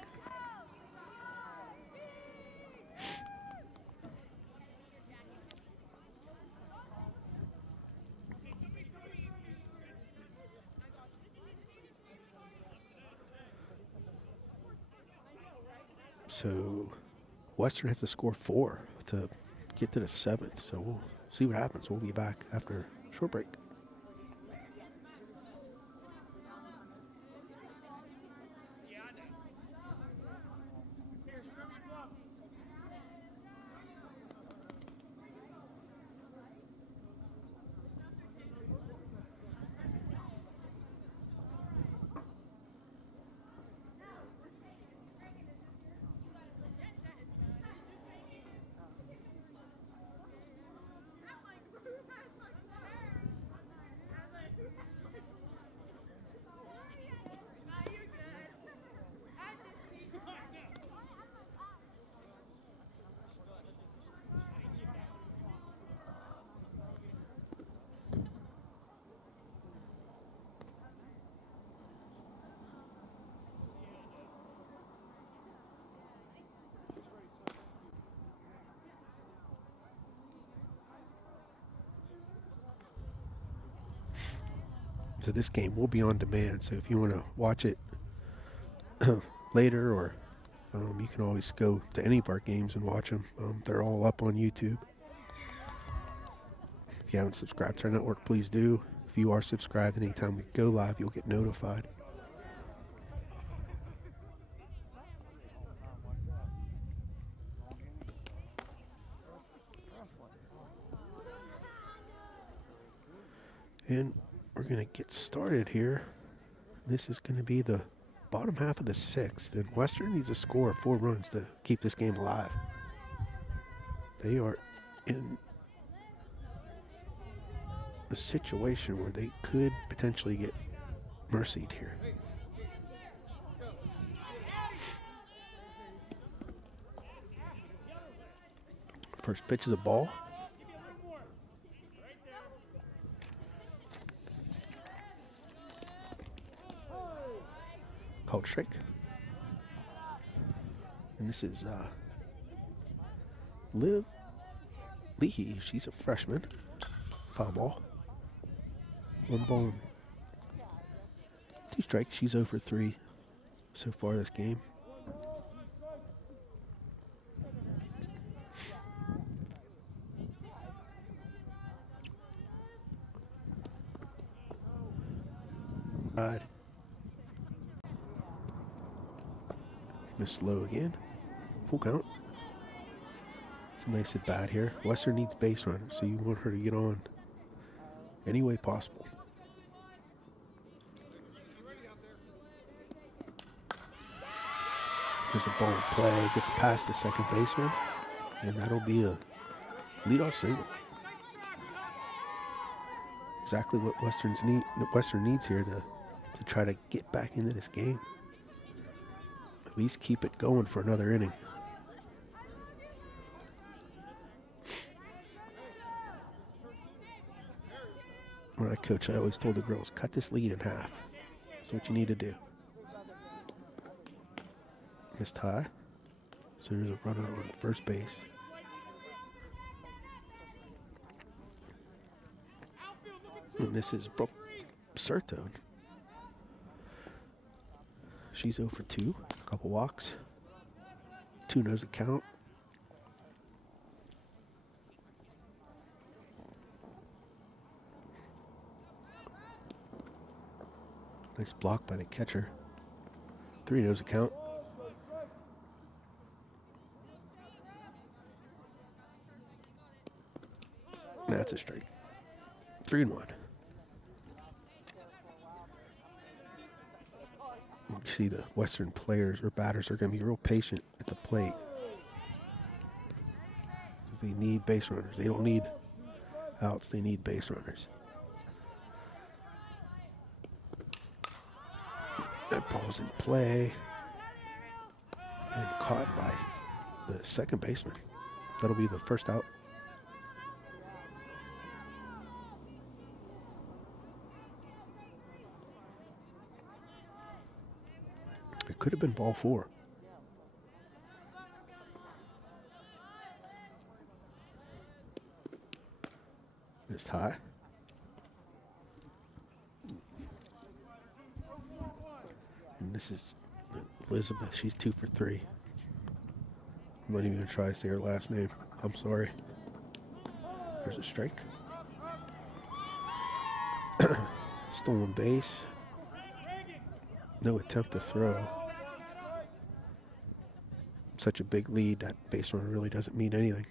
So Western has to score 4 to get to the 7th. So we'll see what happens. We'll be back after a short break. So this game will be on demand. So if you want to watch it later, or you can always go to any of our games and watch them. They're all up on YouTube. If you haven't subscribed to our network, please do. If you are subscribed, anytime we go live, you'll get notified. And we're going to get started here. This is going to be the bottom half of the sixth, and Western needs a score of 4 runs to keep this game alive. They are in a situation where they could potentially get mercied here. First pitch is a ball. Called strike. And this is Liv Leahy. She's a freshman. Foul ball. 1 ball. 2 strikes. She's 0 for 3 so far this game. Miss low again. Full count. It's a nice at bat here. Western needs base runner, so you want her to get on any way possible. There's a ball in play. Gets past the second baseman, and that'll be a leadoff single. Exactly what Western needs here to try to get back into this game. At least keep it going for another inning. When I coach, I always told the girls, cut this lead in half. That's what you need to do. Missed high. So there's a runner on first base. And this is Brooke Sertone. She's 0 for 2. A couple walks. 2 nose count. Nice block by the catcher. 3 nose count. That's a strike. 3-1. You see the Western players or batters are going to be real patient at the plate. Because they need base runners. They don't need outs. They need base runners. That ball's in play. And caught by the second baseman. That'll be the first out. It could have been ball 4. Missed high. And this is Elizabeth. She's 2 for 3. I'm not even going to try to say her last name. I'm sorry. There's a strike. Stolen base. No attempt to throw. Such a big lead, that base runner really doesn't mean anything.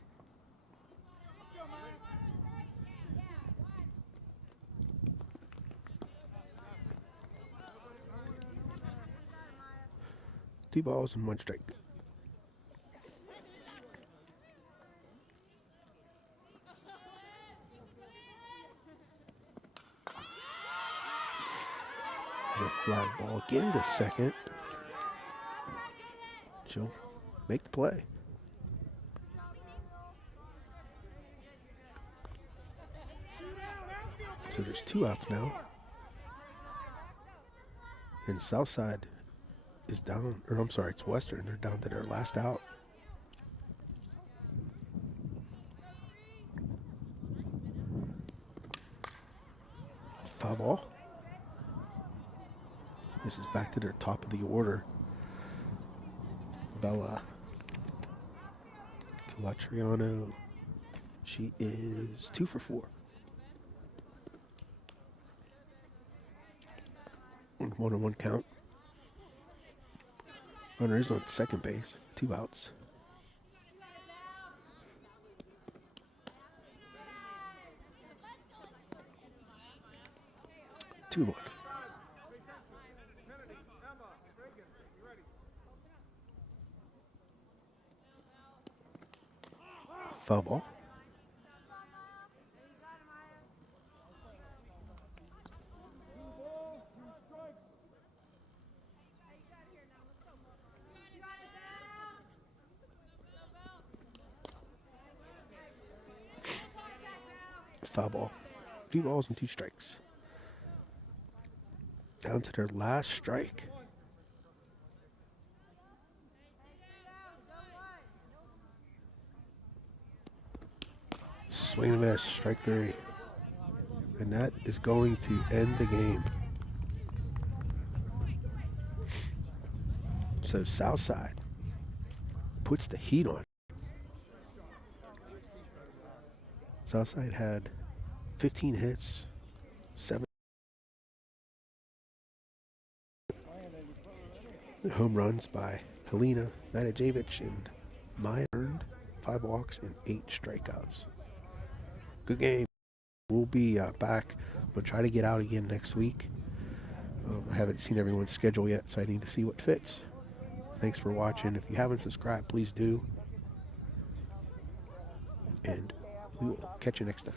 Two balls and 1 strike. There's a fly ball again to second. She'll make the play. So there's 2 outs now. And Southside is down, or I'm sorry, it's Western. They're down to their last out. Foul ball. This is back to their top of the order. Bella Calatriano. She is 2 for 4. 1-on-1 count. Runner is on second base. 2 outs. 2-1. Foul ball. Foul ball. 2 balls and 2 strikes. Down to their last strike. Swing and miss, strike 3. And that is going to end the game. So Southside puts the heat on. Southside had 15 hits, 7 home runs by Helena Matijevic, and Maya earned 5 walks and 8 strikeouts. Good game. We'll be back. We'll try to get out again next week. I haven't seen everyone's schedule yet, so I need to see what fits. Thanks for watching. If you haven't subscribed, please do. And we will catch you next time.